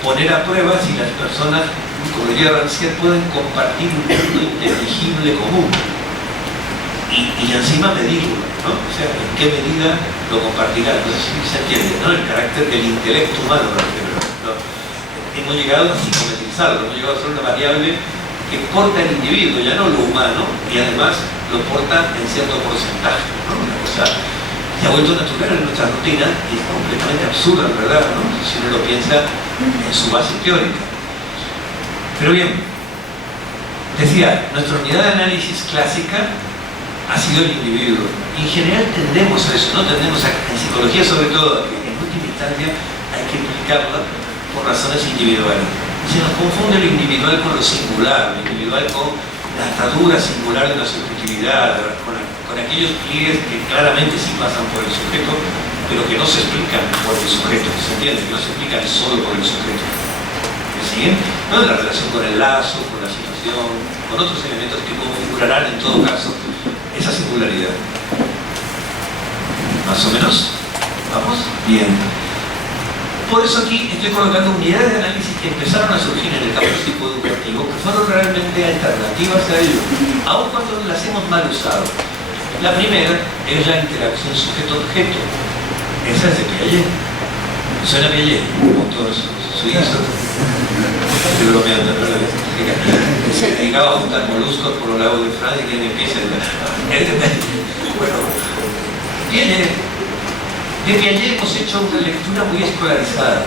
poner a prueba si las personas, como diría Rancière, pueden compartir un mundo inteligible común y encima medirlo, ¿no? O sea, en qué medida lo compartirán. No sé si se entiende, ¿no? El carácter del intelecto humano, por ejemplo, ¿no? Hemos llegado a psicometrizarlo, hemos llegado a ser una variable que porta el individuo, ya no lo humano, y además lo porta en cierto porcentaje, ¿no? Una cosa se ha vuelto natural en nuestra rutina y es completamente absurda, ¿verdad? ¿No? Si uno lo piensa en su base teórica. Pero bien, decía, nuestra unidad de análisis clásica ha sido el individuo. Y en general tendemos a eso, ¿no? Tendemos a, en psicología sobre todo, que en última instancia hay que explicarla por razones individuales. Se nos confunde lo individual con lo singular, lo individual con la atadura singular de la subjetividad, con aquellos pliegues que claramente sí pasan por el sujeto, pero que no se explican por el sujeto, ¿se entiende? Que no se explican solo por el sujeto. ¿Me siguen? ¿No? La relación con el lazo, con la situación, con otros elementos que configurarán en todo caso esa singularidad. ¿Más o menos? ¿Vamos? Bien. Por eso aquí estoy colocando unidades de análisis que empezaron a surgir en el campo psicoeducativo, que fueron realmente alternativas a ello, aun cuando las hemos mal usado. La primera es la interacción sujeto-objeto. Esa es de Piaget. Suena Piaget, autor suizo. Estoy bromeando, ¿no? Se dedicaba a juntar moluscos por los lagos de Francia y que empieza bueno, viene. De Piaget hemos hecho una lectura muy escolarizada,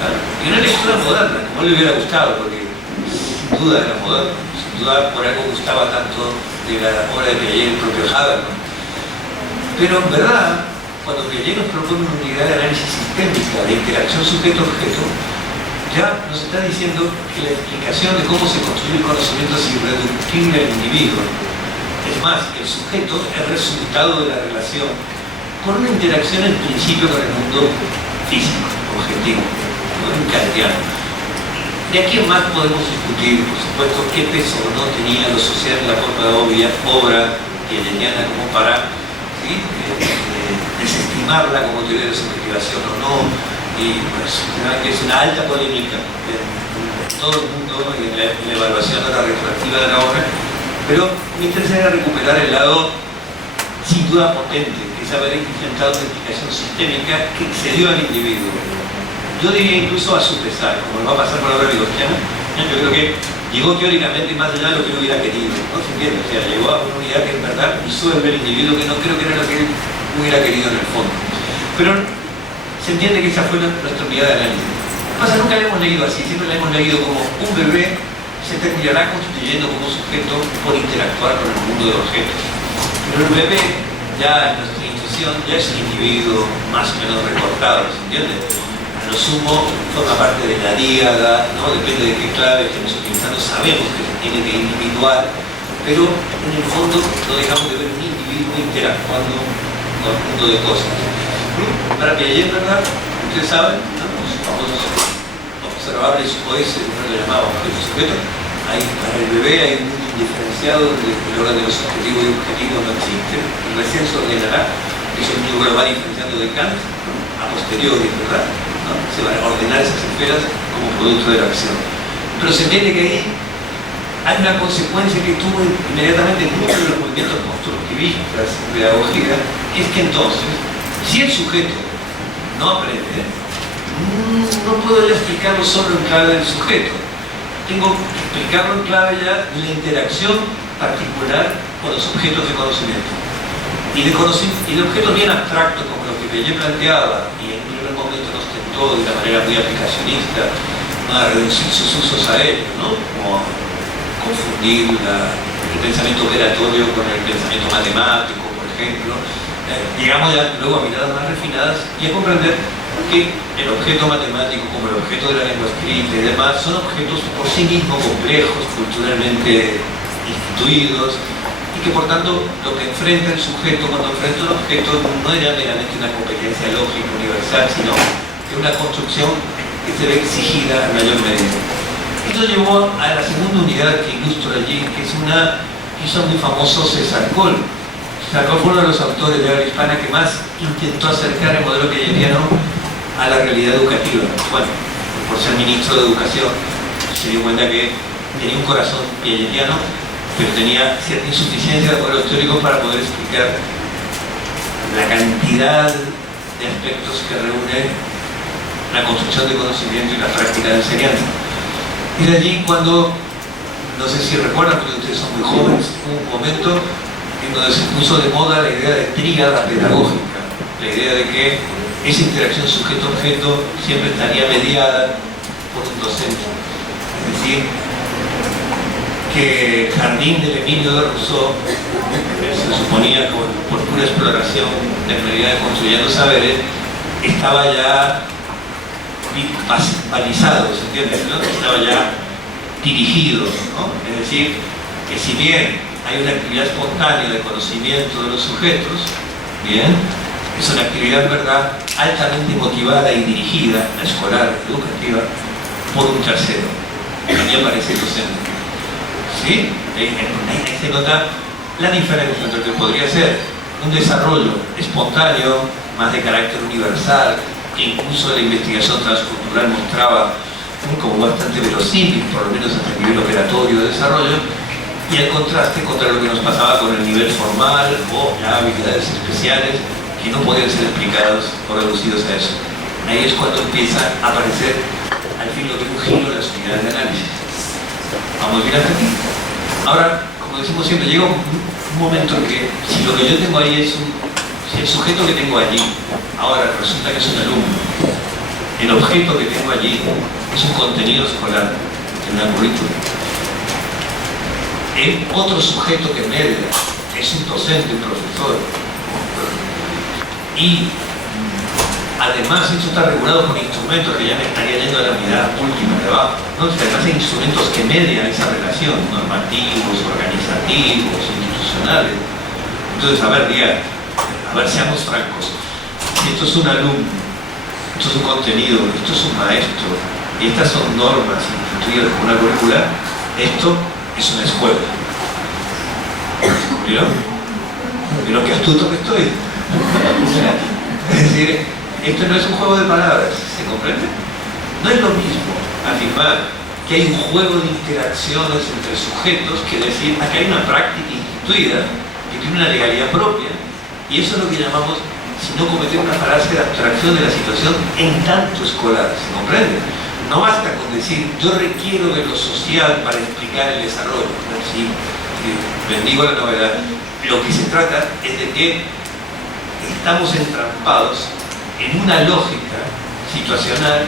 ¿vale? Y una lectura moderna, como le hubiera gustado, porque sin duda era moderno, sin duda por algo gustaba tanto de la obra de Piaget, el propio Habermas. Pero en verdad, cuando Piaget nos propone una unidad de análisis sistémica de interacción sujeto-objeto, ya nos está diciendo que la explicación de cómo se construye el conocimiento es irreductible al individuo. Es más, el sujeto es resultado de la relación por una interacción en principio con el mundo físico, objetivo, ¿no? Kantiano. De aquí en más podemos discutir, por supuesto, qué peso o no tenía lo social en la obra piagetiana como para ¿sí? Desestimarla como teoría de subjetivación o no. Y pues, que es una alta polémica en todo el mundo y en la evaluación de la retroactiva de la obra, pero me interesa recuperar el lado sin duda potente, que es haber enfrentado una explicación sistémica que excedió al individuo. Yo diría incluso a su pesar, como va a pasar por la obra vigortiana. Yo creo que llegó teóricamente más allá de lo que él hubiera querido, ¿no? ¿Se entiende? O sea, llegó a una unidad que en verdad hizo el individuo que no creo que era lo que él hubiera querido en el fondo. Pero se entiende que esa fue nuestra unidad de análisis. Lo que pasa, nunca la hemos leído así, siempre la hemos leído como un bebé se terminará constituyendo como sujeto por interactuar con el mundo de objetos. Pero el bebé, ya en nuestra intuición, ya es un individuo más o menos recortado, ¿se entiende? A lo sumo, forma parte de la díada, ¿no? Depende de qué clave estemos utilizando, sabemos que se tiene que individuar, pero en el fondo no dejamos de ver un individuo interactuando con el mundo de cosas. Para Piaget, ¿verdad? Ustedes saben, ¿no? Los famosos observables OS, uno le llamaba objeto sujeto. Ahí, para el bebé hay un mundo indiferenciado donde el orden de los objetivos y objetivos no existe, y recién se ordenará, eso el mundo lo va diferenciando de Kant, a posteriori, ¿verdad? ¿No? Se van a ordenar esas esferas como producto de la acción. Pero se entiende que ahí hay una consecuencia que tuvo inmediatamente en muchos de los movimientos constructivistas en pedagogía, que es que entonces, si el sujeto no aprende, no puedo ya explicarlo solo en clave del sujeto. Tengo que explicarlo en clave ya de la interacción particular con los objetos de conocimiento. Y de objetos bien abstractos como los que Piaget planteaba, y en un primer momento nos tentó de una manera muy aplicacionista a reducir sus usos a ellos, ¿no? Como confundir el pensamiento operatorio con el pensamiento matemático, por ejemplo. Llegamos ya luego a miradas más refinadas y a comprender que el objeto matemático como el objeto de la lengua escrita y demás son objetos por sí mismos complejos, culturalmente instituidos, y que por tanto lo que enfrenta el sujeto cuando enfrenta un objeto no era meramente una competencia lógica universal, sino que una construcción que se ve exigida en mayor medida. Esto llevó a la segunda unidad que ilustro allí, que es una que hizo muy famoso César Coll. César Coll fue uno de los autores de habla hispana que más intentó acercar el modelo piagetiano a la realidad educativa. Bueno, por ser ministro de Educación, se dio cuenta que tenía un corazón piagetiano, pero tenía cierta insuficiencia de modelos teóricos para poder explicar la cantidad de aspectos que reúne la construcción de conocimiento y la práctica de enseñanza. Y de allí cuando, no sé si recuerdan, porque ustedes son muy jóvenes, hubo un momento en donde se puso de moda la idea de tríada pedagógica, la idea de que esa interacción sujeto-objeto siempre estaría mediada por un docente. Es decir, que el jardín del Emilio de Rousseau, se suponía por pura exploración de realidad de construyendo saberes, estaba ya balizado, ¿se entiende? ¿No? Estaba ya dirigido, ¿no? Es decir, que si bien hay una actividad espontánea de conocimiento de los sujetos, bien, es una actividad, ¿verdad?, altamente motivada y dirigida, la escolar, educativa, por un tercero, que a mí me parece docente. ¿Sí? Ahí se nota la diferencia entre lo que podría ser un desarrollo espontáneo, más de carácter universal, que incluso la investigación transcultural mostraba como bastante verosímil, por lo menos hasta el nivel operatorio de desarrollo, y el contraste contra lo que nos pasaba con el nivel formal o ya habilidades especiales que no podían ser explicados o reducidos a eso. Ahí es cuando empieza a aparecer al fin lo que es un giro de las unidades de análisis. ¿Vamos bien hasta aquí? Ahora, como decimos siempre, llega un momento en que si lo que yo tengo ahí es si el sujeto que tengo allí ahora resulta que es un alumno, el objeto que tengo allí es un contenido escolar en una currícula. El otro sujeto que media es un docente, un profesor. Y además esto está regulado con instrumentos que ya me estaría yendo a la unidad última de abajo, ¿no? Además hay instrumentos que median esa relación, normativos, organizativos, institucionales. Entonces, a ver, seamos francos. Si esto es un alumno, esto es un contenido, esto es un maestro, y estas son normas instituidas por una currícula, esto es una escuela. ¿Vieron? ¿Vieron qué astuto que estoy? Es decir, esto no es un juego de palabras, ¿se comprende? No es lo mismo afirmar que hay un juego de interacciones entre sujetos que decir, acá hay una práctica instituida que tiene una legalidad propia, y eso es lo que llamamos, si no cometer una falacia de abstracción de la situación en tanto escolar, ¿se comprende? No basta con decir, yo requiero de lo social para explicar el desarrollo, ¿sí? Bendigo la novedad. Lo que se trata es de que estamos entrampados en una lógica situacional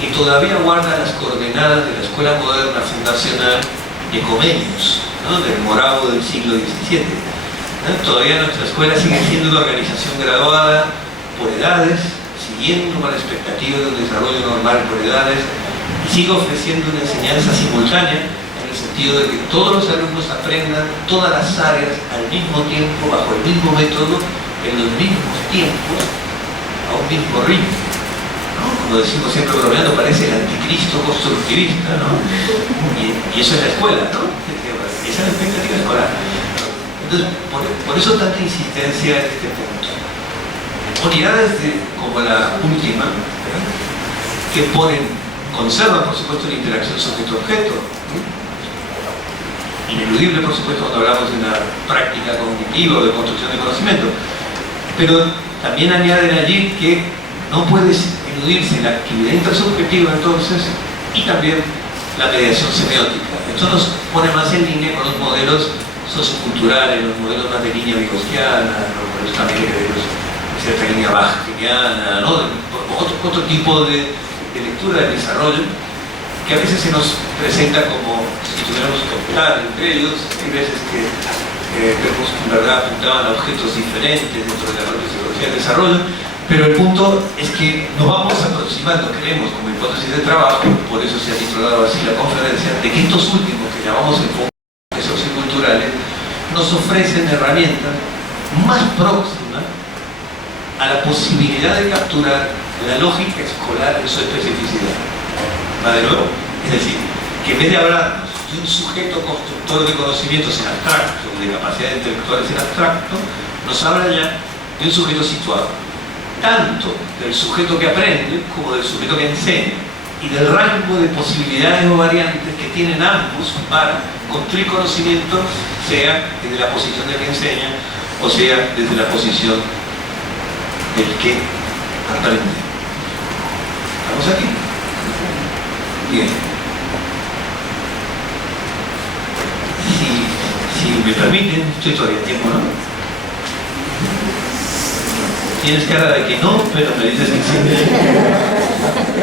que todavía guarda las coordenadas de la escuela moderna fundacional de Comenius, ¿no? Del moravo del siglo XVII. ¿No? Todavía nuestra escuela sigue siendo una organización graduada por edades, siguiendo con la expectativa de un desarrollo normal por edades, y sigue ofreciendo una enseñanza simultánea en el sentido de que todos los alumnos aprendan todas las áreas al mismo tiempo, bajo el mismo método, en los mismos tiempos, a un mismo ritmo, ¿no? Como decimos siempre bromeando, parece el anticristo constructivista, ¿no? Y eso es la escuela, ¿no? Esa es la expectativa escolar. Entonces, por eso tanta insistencia en este punto. Unidades como la última, ¿verdad? Que conservan, por supuesto, la interacción sujeto-objeto, ineludible, por supuesto, cuando hablamos de una práctica cognitiva o de construcción de conocimiento, pero también añaden allí que no puede eludirse la actividad intersubjetiva, entonces, y también la mediación semiótica. Esto nos pone más en línea con los modelos socioculturales, los modelos más de línea vygotsiana, los modelos también de cierta línea bacheliana, ¿no? Otro tipo de lectura del desarrollo que a veces se nos presenta como si tuviéramos que optar entre ellos. Hay veces que vemos que en verdad apuntaban a objetos diferentes dentro de la propia psicología del desarrollo, pero el punto es que nos vamos aproximando, creemos, como hipótesis de trabajo, por eso se ha titulado así la conferencia, de que estos últimos que llamamos enfoques socioculturales nos ofrecen herramientas más próximas a la posibilidad de capturar la lógica escolar en su especificidad. ¿Va de nuevo? Es decir, que en vez de hablarnos de un sujeto constructor de conocimientos en abstracto, de capacidades intelectuales en abstracto, nos habla ya de un sujeto situado, tanto del sujeto que aprende como del sujeto que enseña, y del rango de posibilidades o variantes que tienen ambos para construir conocimiento, sea desde la posición del que enseña o sea desde la posición del que aprende. ¿Estamos aquí? Bien. Si me permiten, estoy todavía en tiempo, ¿no? Tienes cara de que no, pero me dices que sí.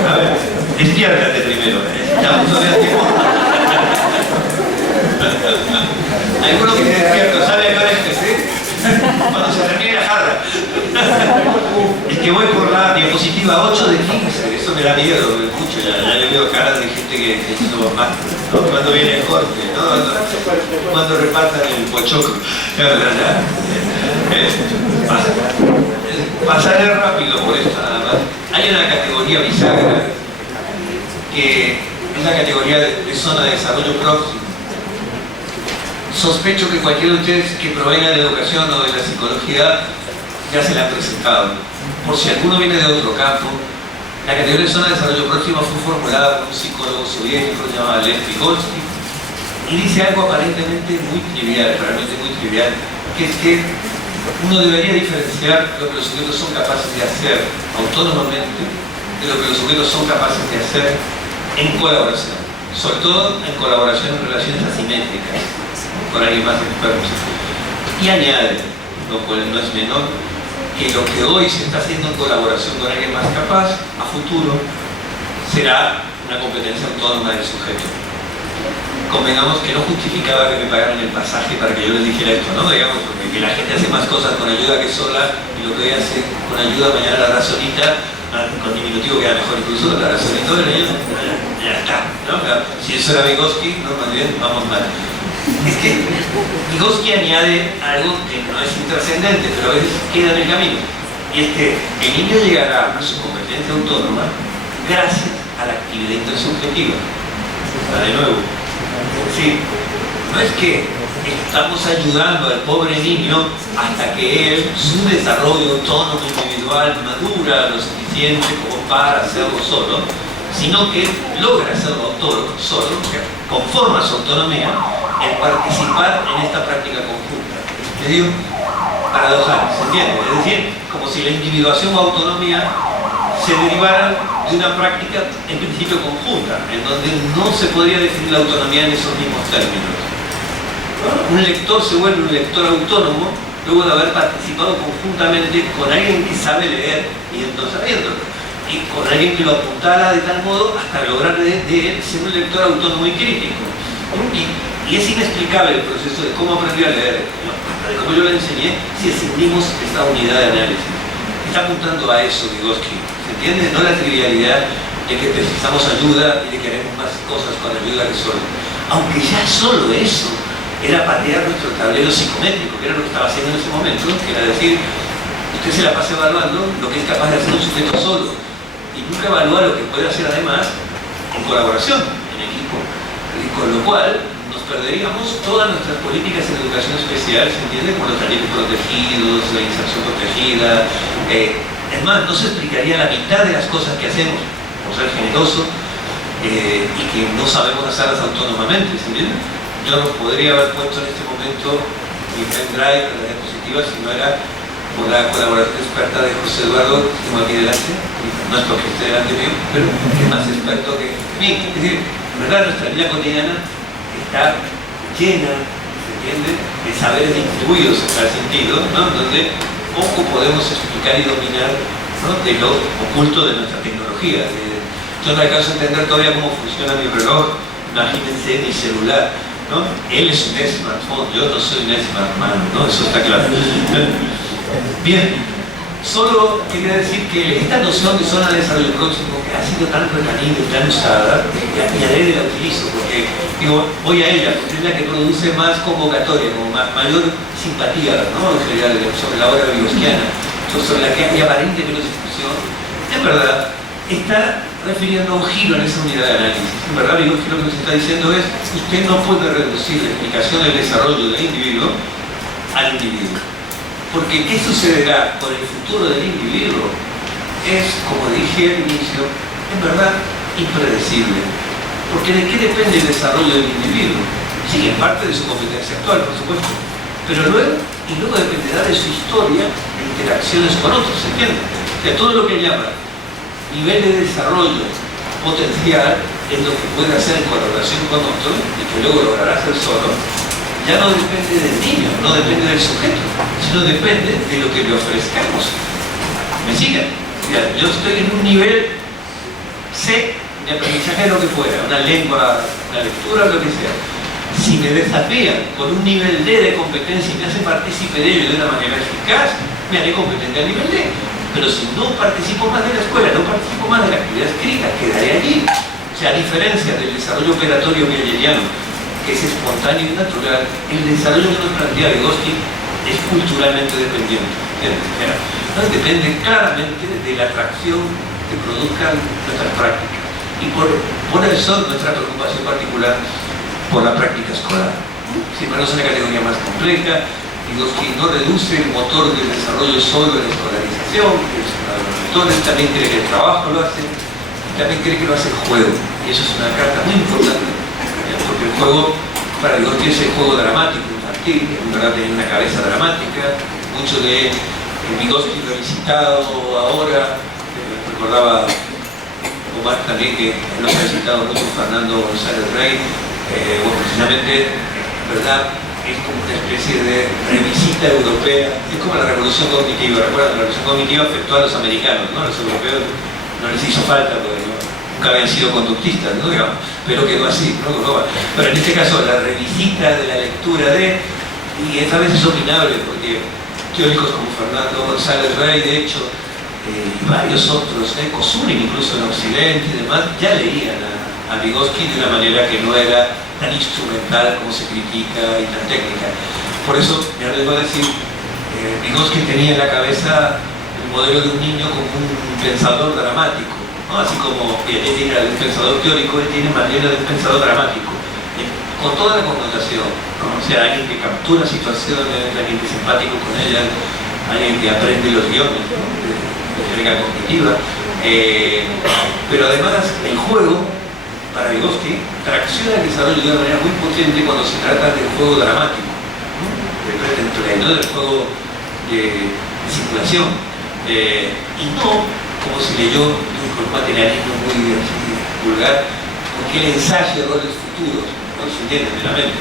A ver, despiértate primero. Estamos todavía en tiempo. Hay uno que se despierta, ¿sabe a qué hora es, sí? Cuando se termine la jarra. Es que voy por la diapositiva 8 de 15, eso me da miedo, mucho, ya le veo caras de gente que no más, ¿no? Cuando viene el corte, ¿no? Cuando repartan el pochoco. Pasaré rápido por esto nada más. Hay una categoría bisagra que es la categoría de zona de desarrollo próximo. Sospecho que cualquiera de ustedes que provenga de la educación o de la psicología ya se la han presentado. Por si alguno viene de otro campo, la categoría de zona de desarrollo próximo fue formulada por un psicólogo soviético llamado Lev Vygotsky y dice algo aparentemente muy trivial, realmente muy trivial, que es que uno debería diferenciar lo que los sujetos son capaces de hacer autónomamente de lo que los sujetos son capaces de hacer en colaboración, sobre todo en colaboración en relaciones asimétricas con alguien más experto. Y añade, lo cual no es menor, que lo que hoy se está haciendo en colaboración con alguien más capaz, a futuro será una competencia autónoma del sujeto. Convengamos que no justificaba que me pagaran el pasaje para que yo les dijera esto, ¿no? Digamos, porque que la gente hace más cosas con ayuda que sola, y lo que hoy hace con ayuda, mañana la razonita, con diminutivo queda mejor incluso, la razonita de ellos, ya está, ¿no? Si eso era Vygotsky, no, más bien, vamos mal. Es que Vygotsky añade algo que no es intrascendente, pero a veces queda en el camino. Y es que el niño llegará a su competencia autónoma gracias a la actividad intersubjetiva. De nuevo, sí, no es que estamos ayudando al pobre niño hasta que él, su desarrollo autónomo individual madura lo suficiente como para hacerlo solo, sino que logra hacerlo solo, conforma su autonomía, el participar en esta práctica conjunta. Es decir, paradojal, ¿se entiende? Es decir, como si la individuación o autonomía se derivaran de una práctica en principio conjunta, en donde no se podría definir la autonomía en esos mismos términos. Un lector se vuelve un lector autónomo luego de haber participado conjuntamente con alguien que sabe leer y entonces sabiéndolo, y con alguien que lo apuntala de tal modo hasta lograr de él ser un lector autónomo y crítico. Y es inexplicable el proceso de cómo aprendió a leer, hasta de cómo yo le enseñé, si escindimos esta unidad de análisis. Está apuntando a eso Vygotsky, ¿se entiende? No la trivialidad de que precisamos ayuda y de que haremos más cosas con ayuda que solo. Aunque ya solo eso era patear nuestro tablero psicométrico, que era lo que estaba haciendo en ese momento, que era decir, usted se la pasa evaluando lo que es capaz de hacer un sujeto solo, y nunca evalúa lo que puede hacer además en colaboración, en equipo. Con lo cual, nos perderíamos todas nuestras políticas en educación especial, ¿se entiende? Como los talleres protegidos, la inserción protegida. Es más, no se explicaría la mitad de las cosas que hacemos por ser generoso y que no sabemos hacerlas autónomamente, ¿se entiende? Yo no podría haber puesto en este momento mi pendrive en la diapositiva si no era por la colaboración experta de José Eduardo, que tengo aquí delante. No es porque esté delante mío, pero es más experto que mí. Es decir, en verdad nuestra vida cotidiana está llena, ¿se entiende?, de saberes distribuidos en tal sentido, ¿no?, donde poco podemos explicar y dominar, ¿no?, de lo oculto de nuestra tecnología. Yo no alcanzo a entender todavía cómo funciona mi reloj, imagínense mi celular, ¿no? Él es un smartphone, yo no soy un smartman, ¿no? Eso está claro. Bien, solo quería decir que esta noción de zona de desarrollo próximo, que ha sido tan remanida y tan usada, y adrede la utilizo, porque digo, voy a ella, porque es la que produce más convocatoria, como mayor simpatía, ¿no?, en general, sobre la obra vygotsquiana, sobre la que hay aparente menos discusión. En verdad, está refiriendo a un giro en esa unidad de análisis. En verdad, Vygotsky lo que nos está diciendo es que usted no puede reducir la explicación del desarrollo del individuo al individuo. Porque ¿qué sucederá con el futuro del individuo? Es, como dije al inicio, en verdad impredecible. Porque ¿de qué depende el desarrollo del individuo? Sí, en parte de su competencia actual, por supuesto. Pero luego dependerá de su historia e interacciones con otros, ¿se entiende? O sea, todo lo que llama nivel de desarrollo potencial es lo que puede hacer en colaboración con otros y que luego logrará hacer solo. Ya no depende del niño, no depende del sujeto, sino depende de lo que le ofrezcamos. ¿Me siguen? Mira, yo estoy en un nivel C de aprendizaje de lo que fuera, una lengua, una lectura, lo que sea. Si me desafían con un nivel D de competencia y me hacen partícipe de ello de una manera eficaz, me haré competente a nivel D. Pero si no participo más de la escuela, no participo más de la actividad escrita, quedaré allí. O sea, a diferencia del desarrollo operatorio hegeliano, que es espontáneo y natural, el desarrollo que nos plantea Vygotsky es culturalmente dependiente. Entonces depende claramente de la atracción que produzcan nuestras prácticas. Y por eso nuestra preocupación particular por la práctica escolar. Sin embargo, es una categoría más compleja. Vygotsky no reduce el motor del desarrollo solo en la escolarización, que es uno de los motores, también cree que el trabajo lo hace, y también cree que lo hace el juego. Y eso es una carta muy importante, porque el juego, para Vygotsky, es el juego dramático infantil, que en verdad tiene una cabeza dramática. Mucho de Vygotsky lo he visitado ahora, recordaba Omar también que lo ha visitado mucho Fernando González Rey, precisamente, ¿verdad?, es como una especie de revisita europea, es como la revolución cognitiva. Recuerdan, la revolución cognitiva afectó a los americanos, ¿no? A los europeos no les hizo falta, porque no nunca habían sido conductistas, ¿no? Digamos, pero quedó así, ¿no? Pero en este caso la revisita de la lectura y esta vez es opinable porque teóricos como Fernando González Rey, de hecho, y varios otros, Kosurin incluso en Occidente y demás, ya leían a Vygotsky de una manera que no era tan instrumental como se critica y tan técnica. Por eso me arriesgo a decir, Vygotsky tenía en la cabeza el modelo de un niño como un pensador dramático, ¿no? Así como Piaget tiene la de un pensador teórico, él tiene manera de un pensador dramático, con toda la connotación, ¿no? O sea, alguien que captura situaciones, alguien que es empático con ellas, alguien que aprende los guiones, ¿no? de técnica cognitiva, pero además el juego, para Vygotsky, tracciona el desarrollo de una manera muy potente cuando se trata del juego dramático, ¿no? Del juego de simulación, y no como se leyó con un materialismo muy vulgar, porque él ensaya roles futuros, ¿no? Se entiende meramente,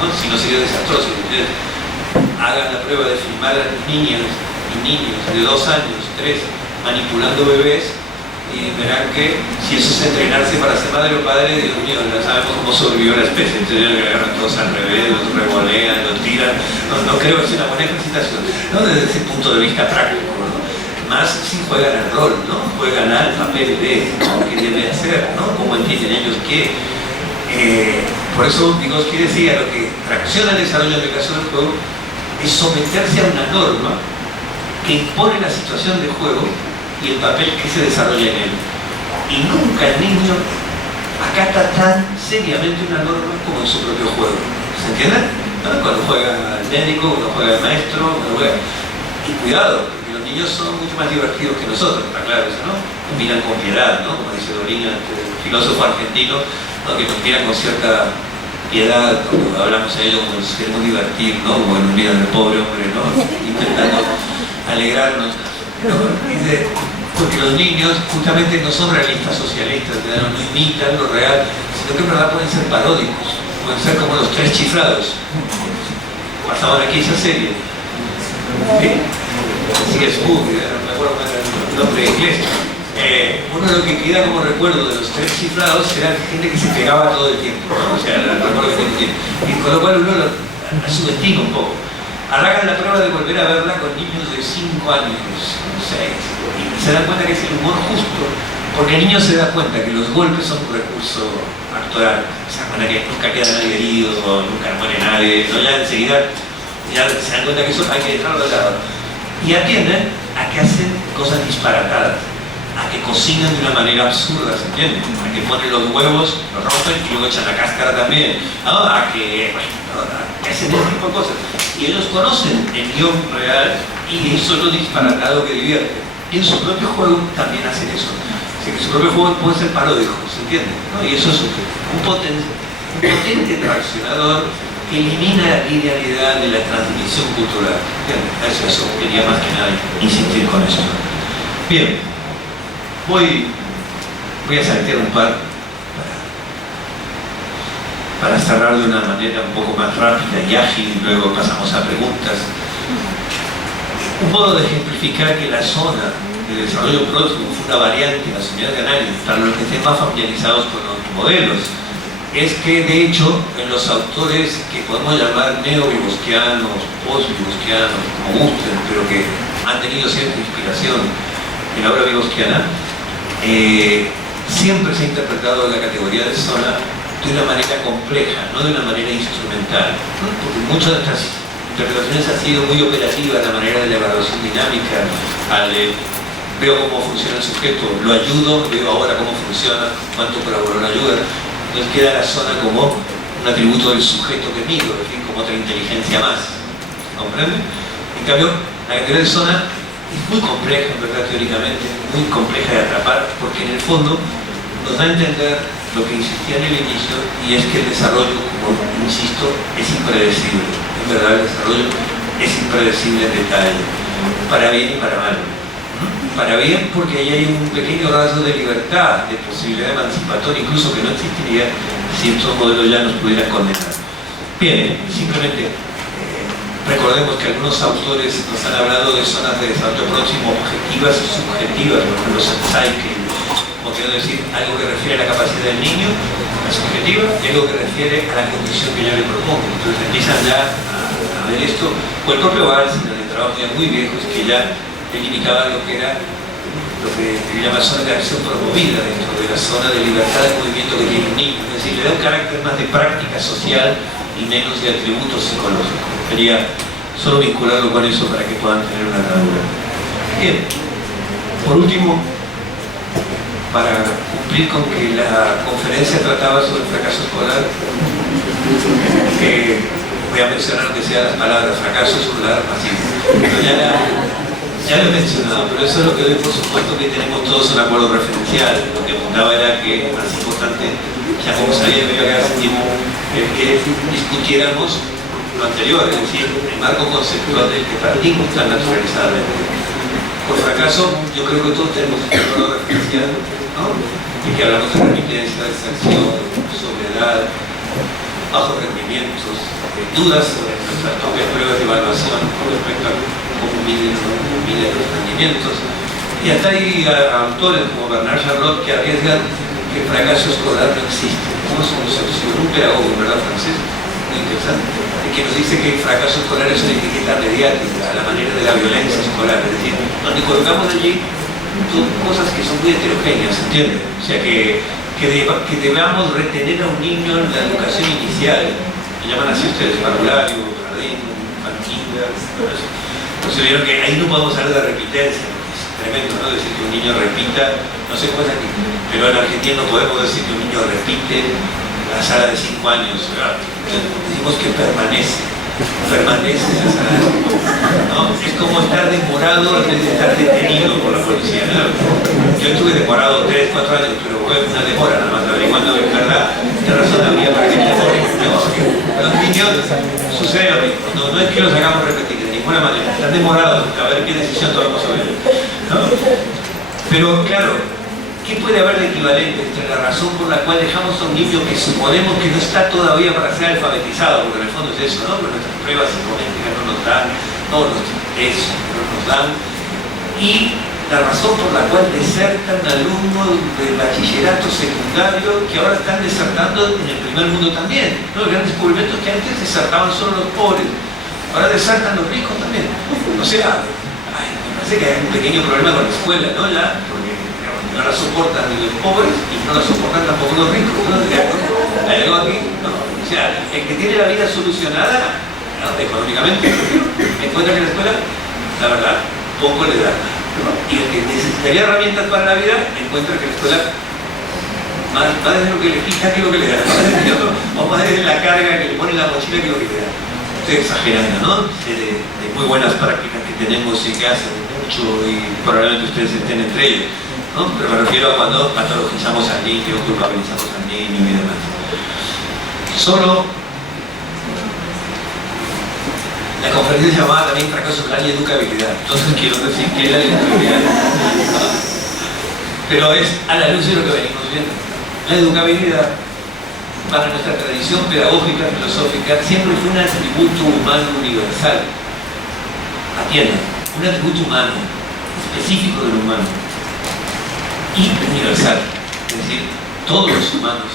¿no? Si no sería desastroso. Entonces, hagan la prueba de filmar a niñas y niños de 2 años, 3, manipulando bebés, y verán que si eso es entrenarse para ser madre o padre, Dios mío, ya sabemos cómo sobrevivió la especie. Entonces que agarran todos al revés, los revolean, los tiran. No creo que sea una buena ejercitación, ¿no? Desde ese punto de vista práctico, ¿no? Más si juegan el rol, ¿no? Juegan al papel de, ¿no? ¿Qué debe hacer, ¿no? Cómo entienden ellos que por eso Vygotsky decía, lo que tracciona el desarrollo en el caso del juego es someterse a una norma que impone la situación del juego y el papel que se desarrolla en él. Y nunca el niño acata tan seriamente una norma como en su propio juego. ¿Se entiende? ¿No? Cuando juega el médico, cuando juega el maestro, cuando juega... Y cuidado, porque los niños son mucho más divertidos que nosotros, está claro eso, ¿no? Nos miran con piedad, ¿no? Como dice Dolina, el filósofo argentino, ¿no? Que nos miran con cierta piedad cuando hablamos a ellos, como nos queremos divertir, ¿no? Como nos miran el pobre hombre, ¿no? Intentando alegrarnos, ¿no? Dice, porque los niños justamente no son realistas socialistas, no imitan lo real, sino que en verdad pueden ser paródicos, pueden ser como los 3 chiflados. Pasaban aquí esa serie. ¿Sí? Así que es no me acuerdo el nombre de inglés. Uno de lo que queda como recuerdo de los 3 chiflados era gente que se pegaba todo el tiempo, ¿no? O sea, el recuerdo que tiene. Y con lo cual uno lo subestima un poco. Hagan la prueba de volver a verla con niños de 5 años, 6, y se dan cuenta que es el humor justo, porque el niño se da cuenta que los golpes son un recurso actoral, se dan cuenta que nunca queda nadie herido, nunca muere nadie, ¿no? Ya enseguida ya se dan cuenta que eso hay que dejarlo de lado. Y atienden a que hacen cosas disparatadas, a que cocinan de una manera absurda, ¿se entiende? A que ponen los huevos, los rompen y luego echan la cáscara también, ¿no? A que, bueno, que hacen ese tipo de cosas. Y ellos conocen el guión real y eso es lo disparatado que divierte. Y en su propio juego también hacen eso. O sea, que su propio juego puede ser paródico, ¿se entiende? ¿No? Y eso es un potente traccionador que elimina la linealidad de la transmisión cultural. Eso quería más que nada insistir con eso. Bien, voy a saltear un par para cerrar de una manera un poco más rápida y ágil, y luego pasamos a preguntas. Un modo de ejemplificar que la zona de desarrollo próximo fue una variante de las unidades de análisis para los que estén más familiarizados con los modelos, es que de hecho en los autores que podemos llamar neo-vygotsquianos, post-vygotsquianos, como gusten, pero que han tenido cierta inspiración en la obra vygotsquiana, siempre se ha interpretado la categoría de zona de una manera compleja, no de una manera instrumental, ¿no? Porque muchas de estas interpretaciones han sido muy operativas, la manera de la evaluación dinámica, veo cómo funciona el sujeto, lo ayudo, veo ahora cómo funciona, cuánto colaboró la ayuda. Entonces queda la zona como un atributo del sujeto que mido, es decir, como otra inteligencia más. ¿Se comprende? En cambio, la categoría de zona es muy compleja, en verdad, teóricamente, muy compleja de atrapar, porque en el fondo nos da a entender lo que insistía en el inicio, y es que el desarrollo, como insisto, es impredecible. En verdad, el desarrollo es impredecible en detalle, para bien y para mal. Para bien porque ahí hay un pequeño rasgo de libertad, de posibilidad emancipatoria, incluso que no existiría si estos modelos ya nos pudieran condenar. Bien, simplemente recordemos que algunos autores nos han hablado de zonas de desarrollo próximo objetivas y subjetivas, por ejemplo, Saike, como quiero decir, algo que refiere a la capacidad del niño, la subjetiva, y algo que refiere a la condición que yo le propongo. Entonces empiezan ya a ver esto, o el propio Balsin, en el trabajo ya muy viejo, es que ya delimitaba lo que era lo que se llama zona de acción promovida dentro de la zona de libertad de movimiento que tiene un niño, es decir, le da un carácter más de práctica social y menos de atributos psicológicos. Quería solo vincularlo con eso para que puedan tener una herradura. Bien, por último, para cumplir con que la conferencia trataba sobre el fracaso escolar, que voy a mencionar que sea las palabras fracaso escolar pasivo. Pero ya lo he mencionado, pero eso es lo que doy por supuesto que tenemos todos un acuerdo referencial. Lo que apuntaba era que más importante, ya como sabía que iba a quedar sin tiempo, es que discutiéramos lo anterior, es decir, el marco conceptual del que partimos tan naturalizadamente. Por fracaso, yo creo que todos tenemos un acuerdo referencial, ¿no? Y que hablamos de remitencia, de sanción, soledad, bajos rendimientos, dudas sobre nuestras propias pruebas de evaluación con respecto a cómo miden los rendimientos. Y hasta hay autores como Bernard Charlotte que arriesgan que el fracaso escolar no existe. Como es una concepción, un pedagogo, ¿verdad, francés? Muy interesante, que nos dice que el fracaso escolar es una etiqueta mediática, a la manera de la violencia escolar, es decir, donde colocamos allí son cosas que son muy heterogéneas, ¿entiendes? O sea, que debamos retener a un niño en la educación inicial, le llaman así ustedes, parvulario, jardín, infantil, entonces vieron que ahí no podemos hablar de repitencia, es tremendo, ¿no? Decir que un niño repita, no sé cómo es aquí, pero en Argentina no podemos decir que un niño repite la sala de 5 años, ¿verdad? Decimos que permanece esa sala, ¿no? Es como estar demorado en vez de estar detenido por la policía, ¿no? Yo estuve demorado 3, 4 años, pero fue una demora nada más, averiguando en verdad qué razón había para que me demore. Los niños sucede lo mismo, no es que los hagamos repetir de ninguna manera, están demorados a ver qué decisión tomamos sobre ellos, ¿no? Pero claro, ¿qué puede haber de equivalente entre la razón por la cual dejamos a un niño que suponemos que no está todavía para ser alfabetizado, porque en el fondo es eso, ¿no? Porque nuestras pruebas psicométricas no nos dan, todos los test no nos dan, y la razón por la cual desertan alumnos del bachillerato secundario que ahora están desertando en el primer mundo también, ¿no? El gran descubrimiento es que antes desertaban solo los pobres, ahora desertan los ricos también. O sea, me parece que hay un pequeño problema con la escuela, ¿no? Porque no la soportan ni los pobres y no la soportan tampoco los ricos, ¿no? ¿Hay algo aquí? No. O sea, el que tiene la vida solucionada, ¿no? Económicamente, encuentra que la escuela, la verdad, poco le da, ¿no? Y el que necesitaría herramientas para la vida, encuentra que la escuela más es lo que le quita que lo que le da, o más es la carga que le pone en la mochila que lo que le da. Estoy exagerando, ¿no? De muy buenas prácticas que tenemos y que hacen mucho y probablemente ustedes estén entre ellos, ¿no? Pero me refiero a cuando patologizamos al niño, culpabilizamos al niño y demás. Solo la conferencia se llamaba también fracaso escolar y educabilidad. Entonces quiero decir que es la educabilidad. Pero es a la luz de lo que venimos viendo. La educabilidad, para nuestra tradición pedagógica, filosófica, siempre fue un atributo humano universal. Atiendan, un atributo humano, específico del humano. Y universal, es decir, todos los humanos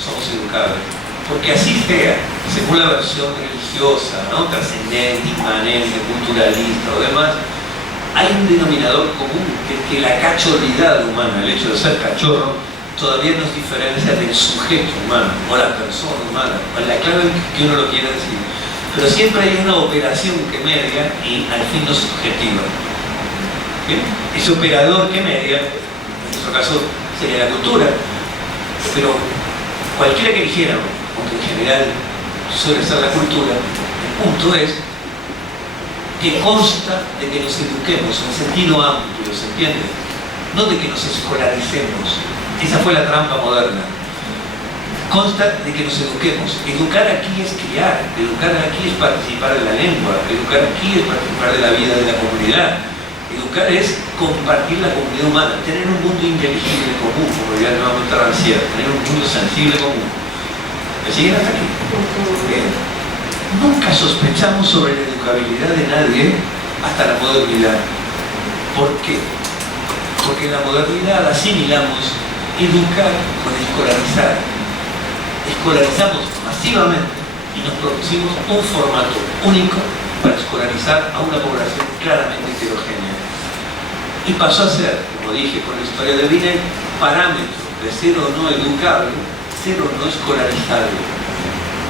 somos educables, porque así sea, según la versión religiosa, ¿no? Trascendente, inmanente, culturalista o demás, hay un denominador común, que es que la cachorridad humana, el hecho de ser cachorro, todavía nos diferencia del sujeto humano, o la persona humana, o la clave que uno lo quiera decir. Pero siempre hay una operación que media y al fin no subjetiva. ¿Bien? Ese operador que media, en nuestro caso sería la cultura, pero cualquiera que eligiéramos, aunque en general suele ser la cultura, el punto es que consta de que nos eduquemos en sentido amplio, ¿se entiende? No de que nos escolaricemos. Esa fue la trampa moderna. Consta de que nos eduquemos. Educar aquí es criar, educar aquí es participar de la lengua, educar aquí es participar de la vida de la comunidad. Educar es compartir la comunidad humana, tener un mundo inteligible común, como diría nuevamente Rancière, tener un mundo sensible común. ¿Me siguen hasta aquí? Bien. Nunca sospechamos sobre la educabilidad de nadie hasta la modernidad. ¿Por qué? Porque en la modernidad asimilamos educar con escolarizar. Escolarizamos masivamente y nos propusimos un formato único para escolarizar a una población claramente heterogénea. Y pasó a ser, como dije con la historia de Binet, parámetro de ser o no educable, ser o no escolarizable.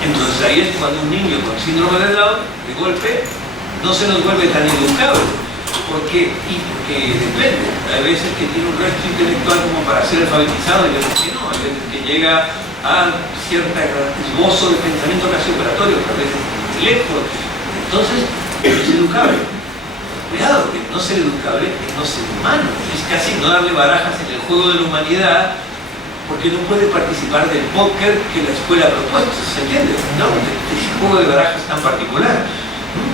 Entonces ahí es cuando un niño con síndrome de Down, de golpe, no se nos vuelve tan educable. ¿Por qué? Y porque depende. Hay veces que tiene un resto intelectual como para ser alfabetizado y veces que no. Hay veces que llega a cierto esbozo de pensamiento casi operatorio, pero a veces muy lejos. Entonces, es educable. Cuidado, que no ser educable es no ser humano. Es casi no darle barajas en el juego de la humanidad porque no puede participar del póker que la escuela ha propuesto. ¿Se entiende? No, ese juego de barajas tan particular.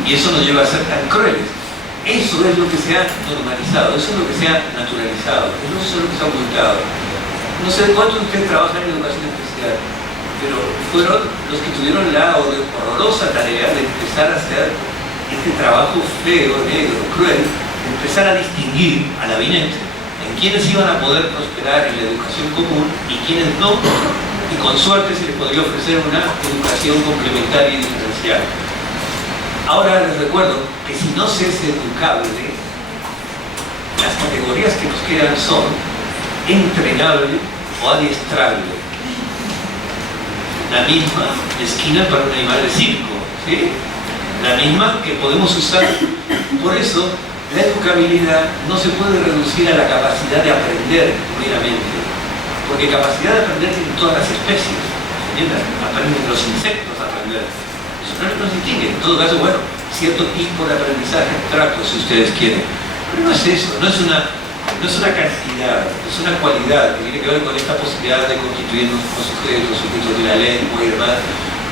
Y eso nos lleva a ser tan crueles. Eso es lo que se ha normalizado, eso es lo que se ha naturalizado, eso es lo que se ha ocultado. No sé cuántos de ustedes trabajan en educación especial, pero fueron los que tuvieron la horrorosa tarea de empezar a hacer este trabajo feo, negro, cruel, de empezar a distinguir a la Binet en quienes iban a poder prosperar en la educación común y quienes no, y con suerte se les podría ofrecer una educación complementaria y diferencial. Ahora les recuerdo que si no se es educable, las categorías que nos quedan son entrenable o adiestrable. La misma esquina para un animal de circo, ¿sí? La misma que podemos usar. Por eso, la educabilidad no se puede reducir a la capacidad de aprender meramente, porque capacidad de aprender tienen todas las especies. ¿Entienden? Aprenden los insectos a aprender. Eso no se distingue. En todo caso, bueno, cierto tipo de aprendizaje abstracto, si ustedes quieren. Pero no es eso, no es una cantidad, es una cualidad que tiene que ver con esta posibilidad de constituirnos como sujetos de la lengua y demás.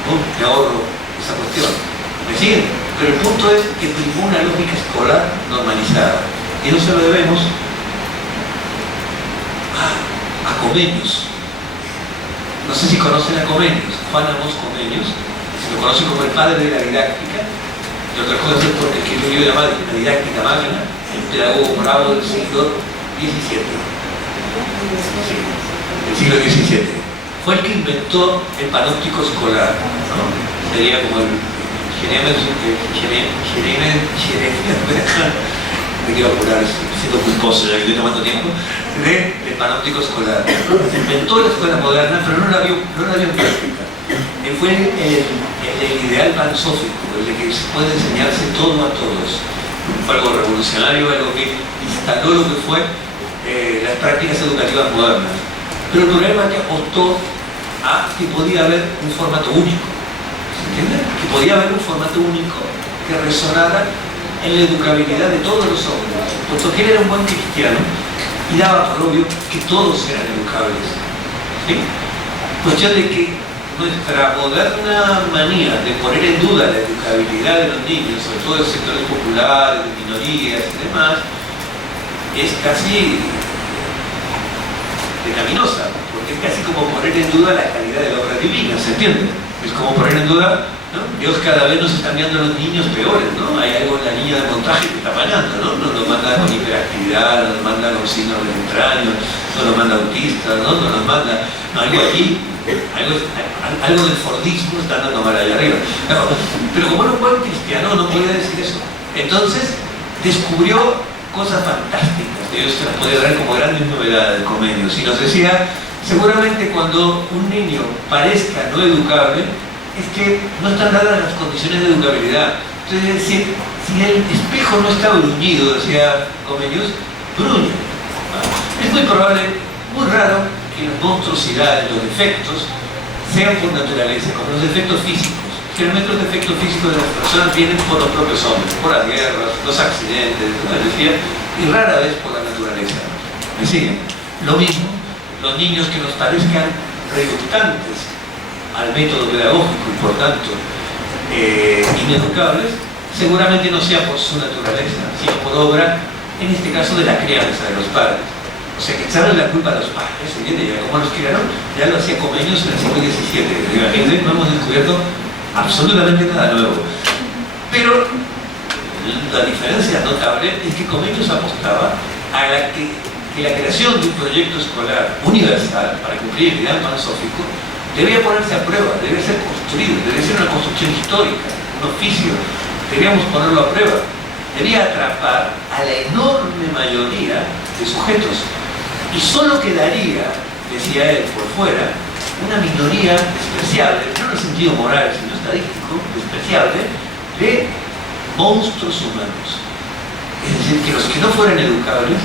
¿No? Me ahorro esa cuestión. ¿Me siguen? Pero el punto es que primó una lógica escolar normalizada. Y no se lo debemos a Comenius. No sé si conocen a Comenius, Juan Amos Comenius. Se lo conoce como el padre de la didáctica. Y otra cosa es porque escribió un libro llamado La Didáctica Magna, el pedagogo bravo del siglo XVII. Sí, del siglo XVII. Fue el que inventó el panóptico escolar, ¿no? Sería como el me quiero apurar, siendo culposo ya que estoy tomando tiempo, del panóptico escolar. Se inventó la escuela moderna, pero no la vio en práctica. Fue el ideal pansófico, el de que se puede enseñarse todo a todos. Fue algo revolucionario, algo que instaló lo que fue las prácticas educativas modernas. Pero el problema es que apostó a que podía haber un formato único. ¿Se entiende? Que podía haber un formato único que resonara en la educabilidad de todos los hombres. Puesto que él era un buen cristiano y daba por obvio que todos eran educables. ¿Sí? Cuestión de que nuestra moderna manía de poner en duda la educabilidad de los niños, sobre todo de sectores populares, de minorías y demás, es casi pecaminosa, porque es casi como poner en duda la calidad de la obra divina, ¿se entiende? Es como poner en duda, ¿no? Dios cada vez nos está enviando a los niños peores, ¿no? Hay algo en la niña de montaje que está fallando, ¿no? No nos manda con hiperactividad, no nos manda con síndrome de entraño, no nos manda autistas, ¿no? No nos manda, no, algo allí, algo del fordismo está andando mal allá arriba. Pero como era un buen cristiano no podía decir eso. Entonces descubrió cosas fantásticas, Dios se las podía dar como grandes novedades, Comenius, y nos decía, seguramente cuando un niño parezca no educable, es que no están dadas las condiciones de educabilidad. Entonces, si el espejo no está bruñido, decía Comenius, bruñe. Es muy probable, muy raro, que las monstruosidades, los defectos, sean por naturaleza, como los defectos físicos. Generalmente los defectos físicos de las personas vienen por los propios hombres, por las guerras, los accidentes, decía, y rara vez por la naturaleza. ¿Me siguen? Lo mismo, los niños que nos parezcan reluctantes al método pedagógico y por tanto ineducables, seguramente no sea por su naturaleza, sino por obra, en este caso, de la crianza de los padres. O sea, que echarle la culpa a los padres, ¿entiendes? Ya como los criaron, ya lo hacía Comenius en el siglo XVII. No hemos descubierto absolutamente nada nuevo. Pero la diferencia notable es que Comenius apostaba a que que la creación de un proyecto escolar universal para cumplir el ideal pansófico debía ponerse a prueba, debía ser construido, debía ser una construcción histórica, un oficio, debíamos ponerlo a prueba, debía atrapar a la enorme mayoría de sujetos y solo quedaría, decía él, por fuera, una minoría despreciable, no en el sentido moral, sino estadístico, despreciable, de monstruos humanos. Es decir, que los que no fueran educables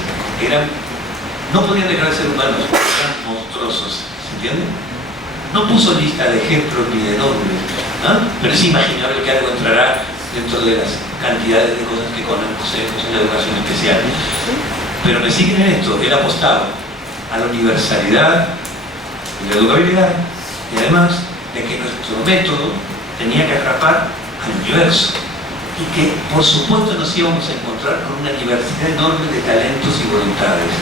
no podían dejar de ser humanos, eran monstruosos, ¿se entiende? No puso lista de ejemplos ni de nombres, ¿no? Pero es imaginable que algo entrará dentro de las cantidades de cosas que conocemos en la educación especial. Pero me siguen en esto, él apostaba a la universalidad y la educabilidad, y además de que nuestro método tenía que atrapar al universo, y que por supuesto nos íbamos a encontrar con una diversidad enorme de talentos y voluntades.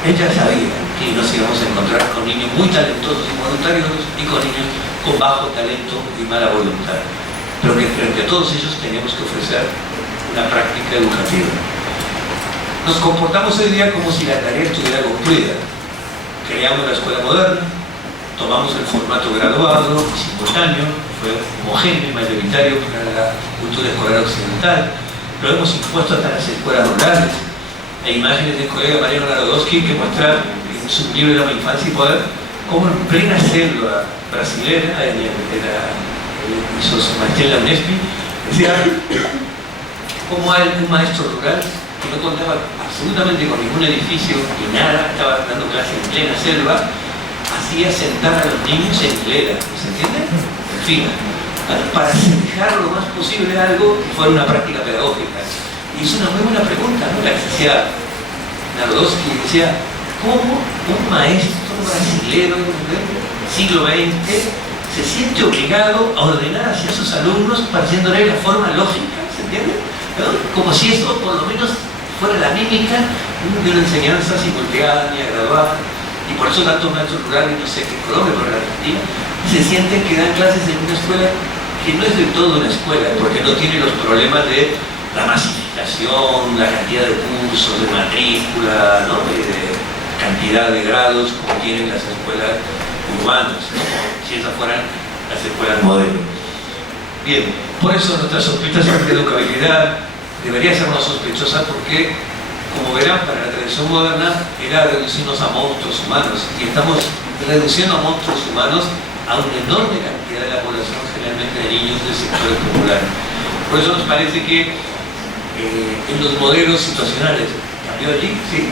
Ella sabía que nos íbamos a encontrar con niños muy talentosos y voluntarios y con niños con bajo talento y mala voluntad, pero que frente a todos ellos teníamos que ofrecer una práctica educativa. Nos comportamos hoy día como si la tarea estuviera cumplida. Creamos la escuela moderna, tomamos el formato graduado y simultáneo, fue homogéneo y mayoritario para la cultura escolar occidental, lo hemos impuesto hasta las escuelas rurales. Hay imágenes del colega Mariano Narodowski que muestra en su libro de la infancia y poder cómo en plena selva brasilera, hizo su maestría en la UNESP, decía cómo hay un maestro rural que no contaba absolutamente con ningún edificio ni nada, estaba dando clase en plena selva, hacía sentar a los niños en hilera, ¿se entiende? En fila, para asemejar lo más posible algo que fuera una práctica pedagógica. Y es una muy buena pregunta, ¿no? La que hacía Narodowski, decía, ¿cómo un maestro brasilero del siglo XX se siente obligado a ordenar hacia sus alumnos pareciéndole la forma lógica, ¿se entiende? ¿No? Como si eso por lo menos fuera la mímica de una enseñanza simultánea, graduada, y por eso tantos maestros rurales, no sé qué Colombia, pero en Argentina, se sienten que dan clases en una escuela que no es del todo una escuela, porque no tiene los problemas de la masificación, la cantidad de cursos, de matrícula, ¿no? de cantidad de grados como tienen las escuelas urbanas, ¿no? Si esas fueran las escuelas modelo. Bien, por eso nuestra sospecha sobre educabilidad debería ser más sospechosa porque, como verán, para la tradición moderna era reducirnos a monstruos humanos, y estamos reduciendo a monstruos humanos a una enorme cantidad de la población, generalmente de niños de sectores populares. Por eso nos parece que en los modelos situacionales, ¿cambió allí? Sí.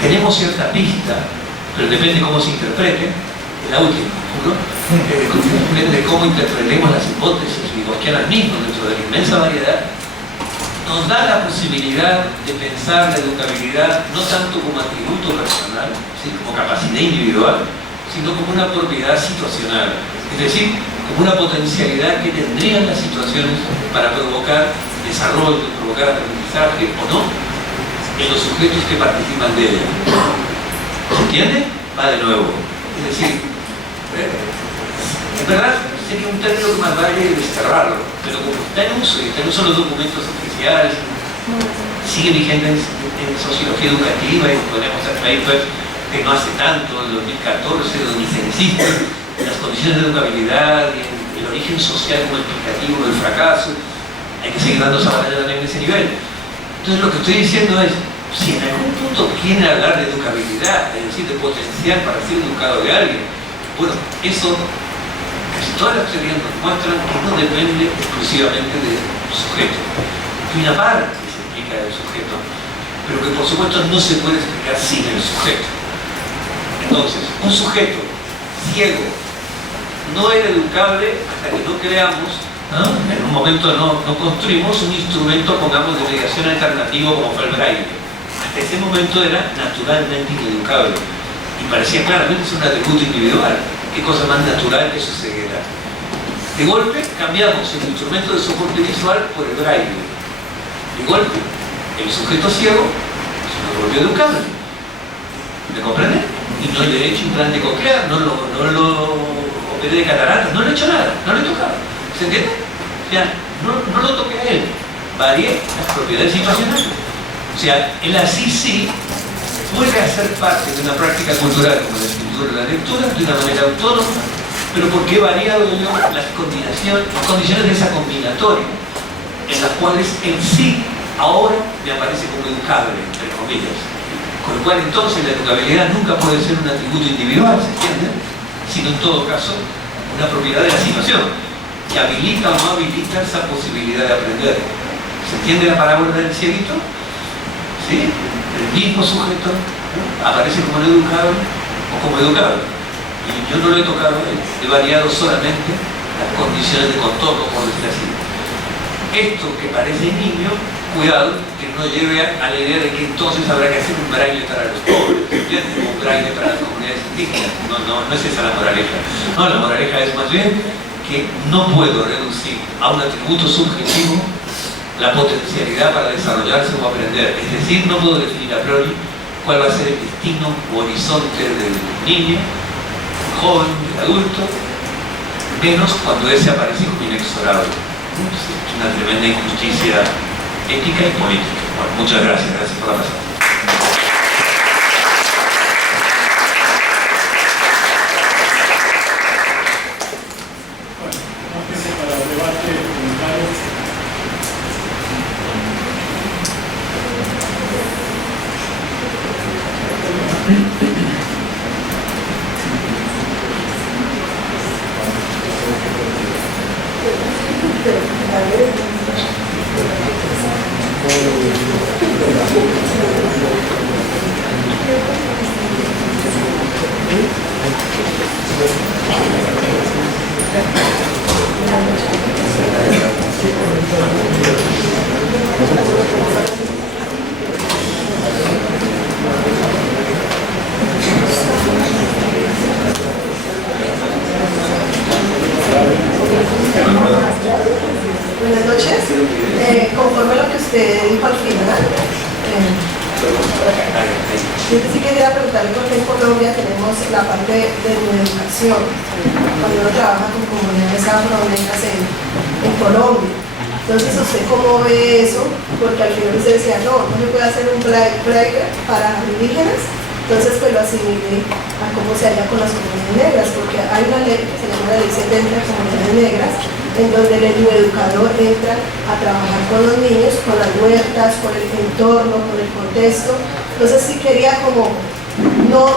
Tenemos cierta pista, pero depende cómo se interprete, la última, ¿no? Depende de cómo interpretemos las hipótesis Vygotsky mismas dentro de la inmensa variedad, nos da la posibilidad de pensar la educabilidad no tanto como atributo personal, ¿sí? como capacidad individual, sino como una propiedad situacional, es decir, como una potencialidad que tendrían las situaciones para provocar desarrollo, provocar aprendizaje o no en los sujetos que participan de ella. ¿Se entiende? Va de nuevo. Es decir, en verdad sería un término que más vale desterrarlo, pero como está en uso, y está en uso los documentos oficiales, sigue vigente en sociología educativa, y podemos hacer papers que no hace tanto, en 2014, donde se insiste en las condiciones de educabilidad y en el origen social como explicativo del fracaso. Hay que seguir dando esa batalla también en ese nivel. Entonces lo que estoy diciendo es, si en algún punto quieren hablar de educabilidad, es decir, de potencial para ser educado de alguien, bueno, eso, casi todas las teorías nos muestran que no depende exclusivamente del sujeto. Hay una parte que se explica del sujeto, pero que por supuesto no se puede explicar sin el sujeto. Entonces, un sujeto ciego no era educable hasta que no creamos, ¿no? En un momento no construimos un instrumento, pongamos, de mediación alternativo como fue el braille. Hasta ese momento era naturalmente ineducable y parecía claramente ser un atributo individual. ¿Qué cosa más natural que su ceguera? De golpe cambiamos el instrumento de soporte visual por el braille. De golpe el sujeto ciego se lo volvió educable. ¿Me comprende? Y no le he hecho implante coclear, no lo operé de cataratas, no le he hecho nada, no le he tocado. ¿Se entiende? O sea, no lo toqué a él, varié las propiedades situacionales. O sea, él así sí vuelve a ser parte de una práctica cultural como la escritura y la lectura de una manera autónoma, pero porque he variado yo las condiciones de esa combinatoria, en las cuales en sí ahora me aparece como educable, entre comillas. Con lo cual entonces la educabilidad nunca puede ser un atributo individual, ¿se entiende? Sino en todo caso una propiedad de la situación, que habilita o no habilita esa posibilidad de aprender. ¿Se entiende la parábola del cieguito? ¿Sí? El mismo sujeto, ¿no?, aparece como no educado o como educado. Y yo no lo he tocado a él, he variado solamente las condiciones de contorno, por decir así. Esto que parece niño, cuidado, que no lleve a la idea de que entonces habrá que hacer un braille para los pobres, ¿entiendes? Un braille para las comunidades indígenas. No es esa la moraleja. No, la moraleja es más bien que no puedo reducir a un atributo subjetivo la potencialidad para desarrollarse o aprender. Es decir, no puedo definir a priori cuál va a ser el destino o horizonte del niño, del joven, del adulto, menos cuando ese aparece como inexorable. Es una tremenda injusticia ética y política. Bueno, muchas gracias por la pasada. Buenas noches. Conforme a lo que usted dijo al final, yo sí quería preguntarle por qué en Colombia tenemos la parte de educación, cuando uno trabaja con comunidades afrodescendientes en Colombia. Entonces, ¿usted cómo ve eso? Porque al final usted decía, no se puede hacer un braille para indígenas, entonces pues lo asimilé a cómo se halla con las comunidades negras, porque hay una ley que se llama la Ley 70 de Comunidades Negras, en donde el educador entra a trabajar con los niños, con las huertas, con el entorno, con el contexto. Entonces sí quería como, no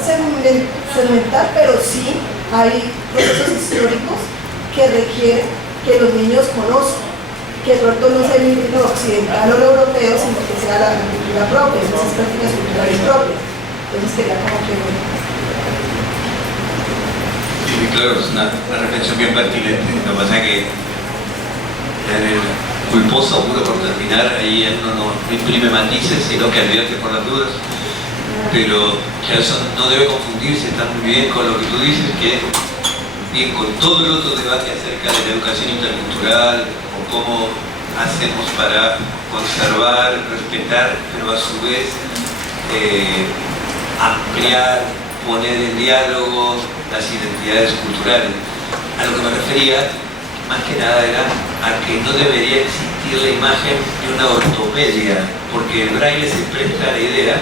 segmentar, pero sí hay procesos históricos que requieren que los niños conozcan, que de pronto no sea lo occidental o lo europeo, sino que sea la cultura propia, esas prácticas culturales propias. Entonces quería como que... Sí, claro, es una reflexión bien pertinente. Lo que pasa es que el culposo seguro por terminar, ahí uno no imprime matices, sino que advierte por las dudas. Pero que eso no debe confundirse, está muy bien con lo que tú dices, que bien con todo el otro debate acerca de la educación intercultural, o cómo hacemos para conservar, respetar, pero a su vez ampliar, poner en diálogo las identidades culturales. A lo que me refería, más que nada, era a que no debería existir la imagen de una ortopedia, porque el braille se presta a la idea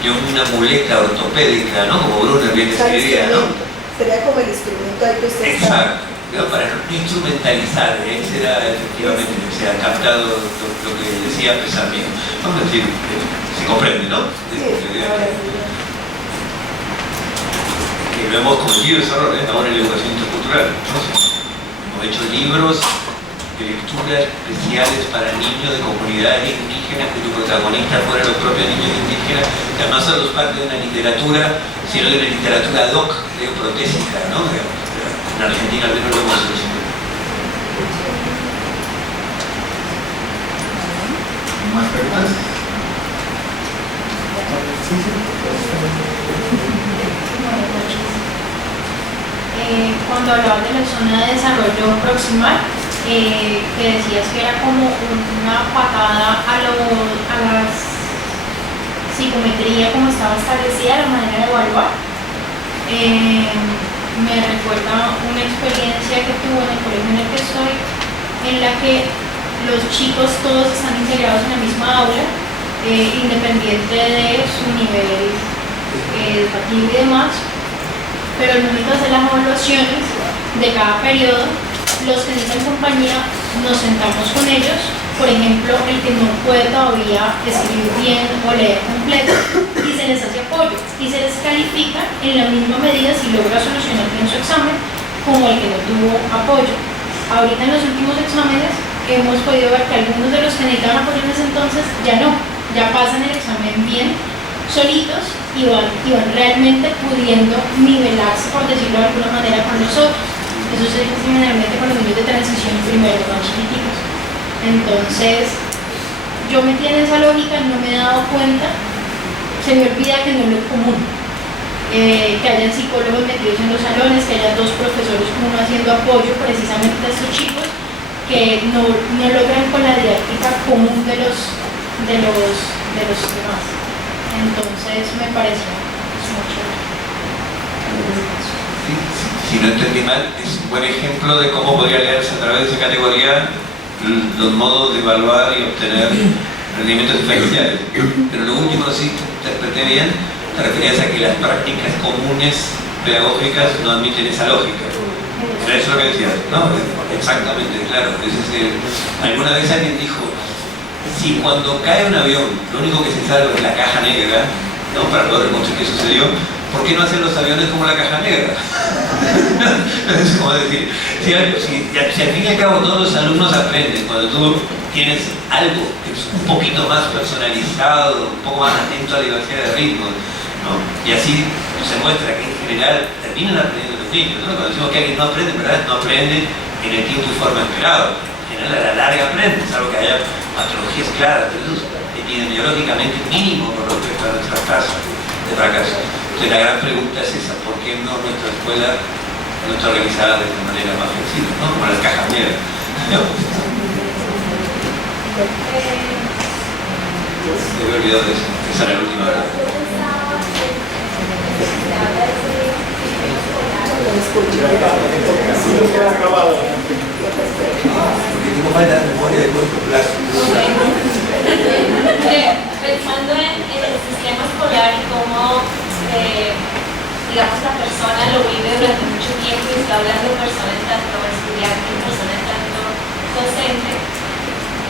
de una muleta ortopédica, ¿no? Como Brunner bien escribía, ¿no? Sería como el instrumento ahí que usted está. Exacto, ¿no? Para no instrumentalizar, ese era efectivamente, se ha captado lo que decía a pesar mío. Vamos a decir, se comprende, ¿no? Que lo hemos cometido ese error, ahora en la educación intercultural. Hemos hecho libros de lectura especiales para niños de comunidades indígenas, cuyo protagonista fueron los propios niños indígenas, que además son los parte de una literatura, sino de una literatura ad hoc, protésica, ¿no? En Argentina al menos lo hemos hecho. ¿Más preguntas? Cuando hablabas de la zona de desarrollo proximal, que decías que era como una patada a la psicometría como estaba establecida, la manera de evaluar, me recuerda una experiencia que tuve en el colegio en el que estoy, en la que los chicos todos están integrados en la misma aula, independiente de su nivel educativo y demás, pero al momento de hacer las evaluaciones de cada periodo, los que necesitan compañía nos sentamos con ellos. Por ejemplo, el que no puede todavía escribir bien o leer completo, y se les hace apoyo y se les califica en la misma medida si logra solucionar bien su examen como el que no tuvo apoyo. Ahorita en los últimos exámenes hemos podido ver que algunos de los que necesitaban apoyo en ese entonces ya pasan el examen bien solitos y van realmente pudiendo nivelarse, por decirlo de alguna manera, con los otros. Eso se dice generalmente con los niños de transición primero, más chiquiticos. Entonces, yo metí en esa lógica, no me he dado cuenta, se me olvida que no es lo común. Que hayan psicólogos metidos en los salones, que haya dos profesores uno haciendo apoyo precisamente a estos chicos que no logran con la didáctica común de los demás. Entonces me pareció mucho. Si no entendí mal, es un buen ejemplo de cómo podría leerse a través de esa categoría los modos de evaluar y obtener rendimientos diferenciales. Pero lo último, si interpreté bien, te referías a que las prácticas comunes pedagógicas no admiten esa lógica. Eso es lo que decías, ¿no? Exactamente, claro. Alguna vez alguien dijo, si cuando cae un avión lo único que se salva es la caja negra, ¿no? Para poder reconstruir qué sucedió, ¿por qué no hacen los aviones como la caja negra? Es como decir, si al fin y al cabo todos los alumnos aprenden, cuando tú tienes algo que es un poquito más personalizado, un poco más atento a la diversidad de ritmos, ¿no? Y así se muestra que en general terminan aprendiendo los niños, ¿no? Cuando decimos que alguien no aprende, ¿verdad? No aprende en el tiempo y forma esperado. En general a la larga aprende, salvo que haya patologías claras, epidemiológicamente mínimo con respecto a nuestras tasas de fracaso. Entonces la gran pregunta es esa, ¿por qué no nuestra escuela no está organizada de una manera más flexible, ¿no? Como las cajas negras? Me he olvidado de eso, esa era la última verdad. Porque tengo falta de memoria de corto plazo. Pensando en el sistema escolar y cómo, digamos, la persona lo vive durante mucho tiempo y está hablando de personas tanto estudiantes, personas tanto docentes,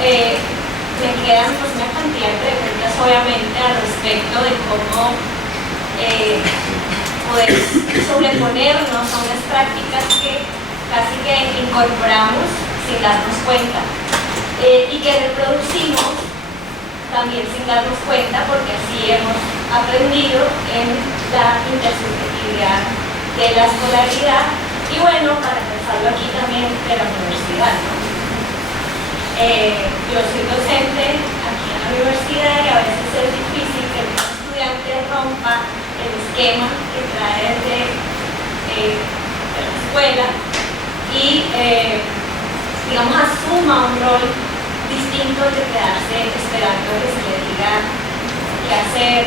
me quedan pues una cantidad de preguntas obviamente al respecto de cómo poder sobreponernos a unas prácticas que casi que incorporamos sin darnos cuenta y que reproducimos también sin darnos cuenta porque así hemos aprendido en la intersubjetividad de la escolaridad y bueno, para pensarlo aquí también de la universidad, ¿no? Yo soy docente aquí en la universidad y a veces es difícil que un estudiante rompa el esquema que trae de la escuela y digamos asuma un rol distinto de quedarse esperando que se le diga qué hacer,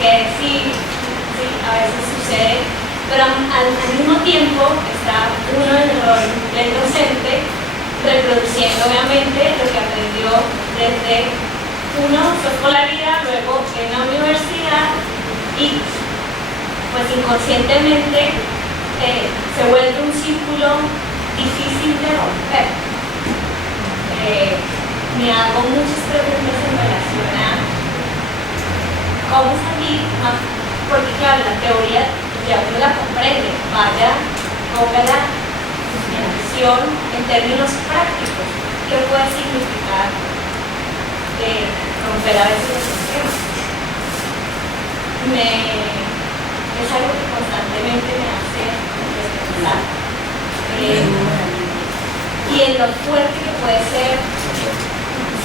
qué decir, ¿sí? A veces sucede, pero al mismo tiempo está uno en el rol del docente reproduciendo obviamente lo que aprendió desde su escolaridad, luego en la universidad y pues inconscientemente se vuelve un círculo difícil de romper. Me hago muchas preguntas en relación a cómo salir, porque claro, la teoría ya uno la comprende, vaya, póngala en acción en términos prácticos, qué puede significar romper a veces los esquemas. Es algo que constantemente me hace pensar. Y en lo fuerte que puede ser,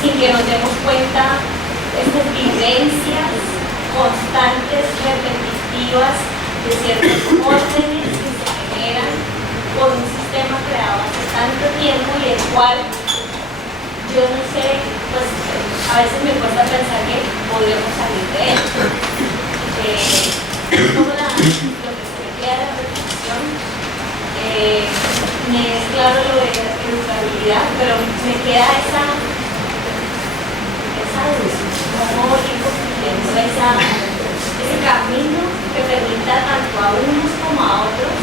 sin que nos demos cuenta, estas vivencias constantes, repetitivas de ciertos órdenes que se generan por un sistema creado hace tanto tiempo y el cual yo no sé, pues a veces me cuesta pensar que podríamos salir de él. Como lo que se me queda de la repetición, me es claro lo de la educabilidad, pero me queda cómo ir construyendo ese camino que permita tanto a unos como a otros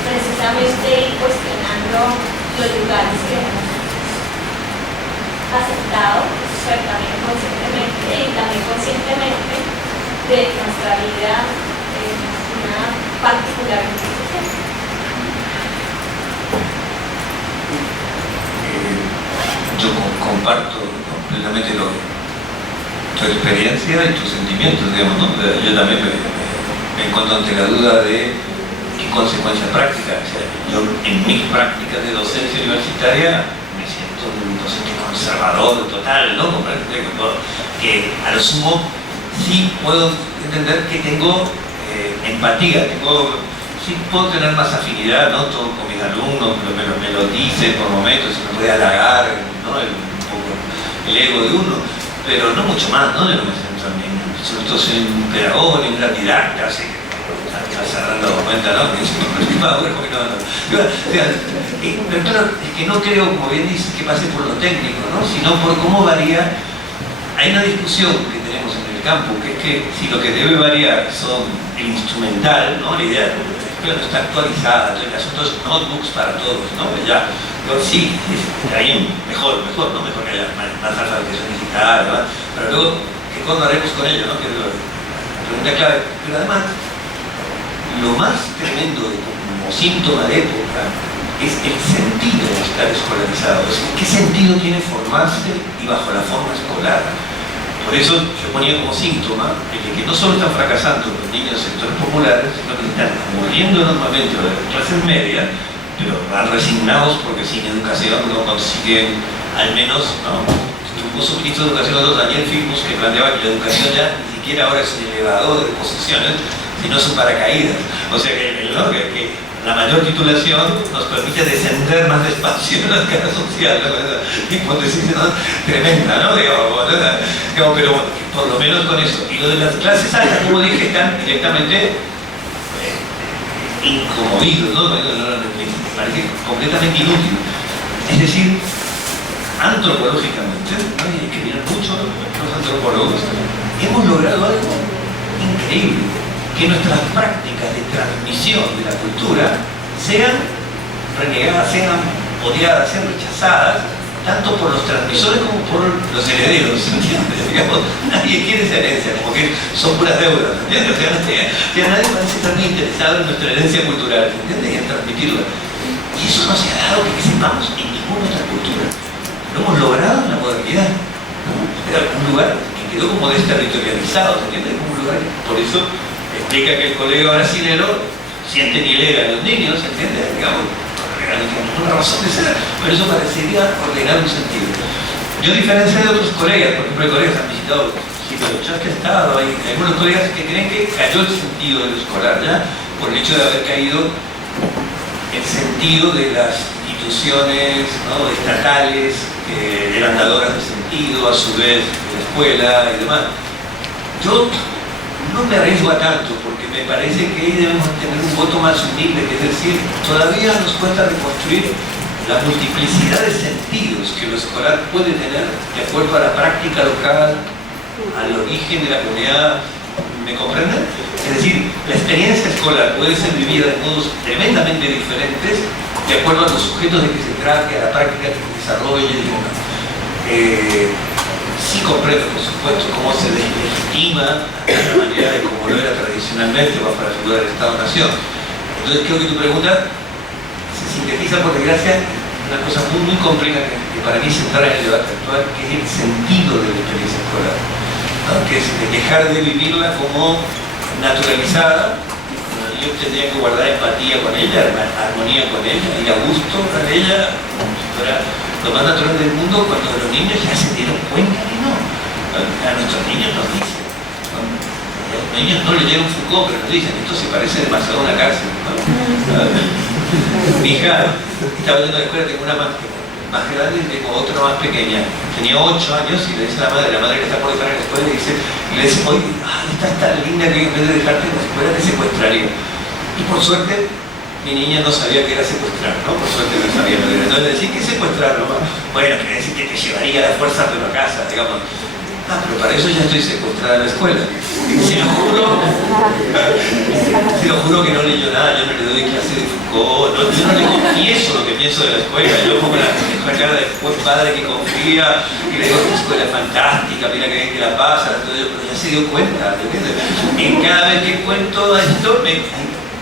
precisamente ir cuestionando los lugares que hemos aceptado, pero también conscientemente y también conscientemente de nuestra vida una particular institución. Yo comparto, ¿no?, plenamente tu experiencia y tus sentimientos, digamos, ¿no? Yo también me encuentro ante la duda de qué consecuencias prácticas. O sea, yo en mis prácticas de docencia universitaria me siento un docente conservador total, ¿no? Que a lo sumo sí puedo entender que tengo empatía, sí puedo tener más afinidad, ¿no?, todo con mis alumnos, me lo dice por momentos, se me puede halagar, ¿no?, un poco el ego de uno, pero no mucho más, ¿no?, de lo que se también. Sobre todo soy un pedagogo, ni un gran didacta, así que se habrán dado cuenta, ¿no?, que es un porque pero claro, es que no creo, como bien dices, que pase por lo técnico, ¿no?, sino por cómo varía. Hay una discusión que tenemos en el campo, que es que si lo que debe variar son el instrumental, ¿no?, la idea de la escuela no está actualizada, entonces el asunto es notebooks para todos, ¿no? Ya, sí, hay mejor, ¿no?, mejor que haya más alfabetización digital, ¿no?, pero luego, ¿qué cosa haremos con ello?, ¿no?, que es la pregunta clave. Pero además, lo más tremendo como síntoma de época es el sentido de estar escolarizado. Es decir, ¿qué sentido tiene formarse y bajo la forma escolar? Por eso yo ponía como síntoma el de que no solo están fracasando los niños de sectores populares, sino que están muriendo enormemente de las clases medias, pero van resignados porque sin educación no consiguen, al menos, ¿no? Tuvo su ministro de Educación Daniel Filmus, que planteaba que la educación ya ni siquiera ahora es un elevador de posiciones, sino es un paracaídas. O sea que la mayor titulación nos permite descender más despacio en la escala social, ¿no? Esa hipótesis, ¿no?, tremenda, ¿no? Digamos, pero por lo menos con eso. Y lo de las clases altas, como dije, están directamente inconmovidos, ¿no? Me parece completamente inútil. Es decir, antropológicamente, ¿no?, y hay que mirar mucho los antropólogos, hemos logrado algo increíble, que nuestras prácticas de transmisión de la cultura sean renegadas, sean odiadas, sean rechazadas, tanto por los transmisores como por los herederos, ¿entiendes? Digamos, nadie quiere esa herencia, como que son puras deudas, ¿entiendes? O sea, nadie parece estar muy interesado en nuestra herencia cultural, ¿entiendes? Y en transmitirla. Y eso no se ha dado, que sepamos, en ninguna otra cultura. Lo hemos logrado en la modernidad, ¿no? Era un lugar que quedó como desterritorializado, ¿entiendes? Como un lugar que, por eso explica que el colega brasilero siente hilera a los niños, ¿entiendes? Digamos, no tiene ninguna razón de ser, pero eso parecería ordenar un sentido. Yo, a diferencia de otros colegas, por ejemplo, hay colegas que han visitado Chilochas, que he estado, hay algunos colegas que creen que cayó el sentido de lo escolar, ¿ya?, por el hecho de haber caído el sentido de las instituciones, ¿no?, estatales, levantadoras de sentido, a su vez, de la escuela y demás. Yo no me arriesgo a tanto, porque me parece que ahí debemos tener un voto más humilde, que es decir, todavía nos cuesta reconstruir la multiplicidad de sentidos que lo escolar puede tener de acuerdo a la práctica local, al origen de la comunidad. ¿Me comprenden? Es decir, la experiencia escolar puede ser vivida de modos tremendamente diferentes de acuerdo a los sujetos de que se trate, a la práctica que se desarrolle y demás. Sí comprendo, por supuesto, cómo se deslegitima la manera de cómo lo era tradicionalmente bajo la figura del Estado-Nación. Entonces creo que tu pregunta se sintetiza, por desgracia, una cosa muy compleja que para mí es central en el debate actual, que es el sentido de la experiencia escolar, ¿no?, que es de dejar de vivirla como naturalizada. Yo tendría que guardar empatía con ella, armonía con ella, ir a gusto con ella, como si fuera lo más natural del mundo, cuando los niños ya se dieron cuenta que no. A nuestros niños nos dicen, ¿no?, los niños no leyeron Foucault, pero nos dicen, esto se parece demasiado a una cárcel, ¿no? Mi hija estaba yendo a la escuela, tengo una más grande y tengo otra más pequeña. Tenía 8 años y le dice a la madre que está por dejar en la escuela, y le dice, oye, esta es tan linda que en vez de dejarte en la escuela te secuestraría. Y por suerte, mi niña no sabía que era secuestrar, ¿no? Por suerte no sabía lo que era. Entonces, decir que secuestrar, ¿no? Bueno, quiere decir que te llevaría a la fuerza pero a casa, digamos. Ah, pero para eso ya estoy secuestrada en la escuela. Se lo juro que no leyó nada, yo no le doy clase de Foucault, no, yo no le confieso lo que pienso de la escuela, yo pongo la cara de buen padre que confía y le digo que la escuela es fantástica, mira que bien que la pasa, pero ya se dio cuenta, ¿entiendes? Y cada vez que cuento esto, hay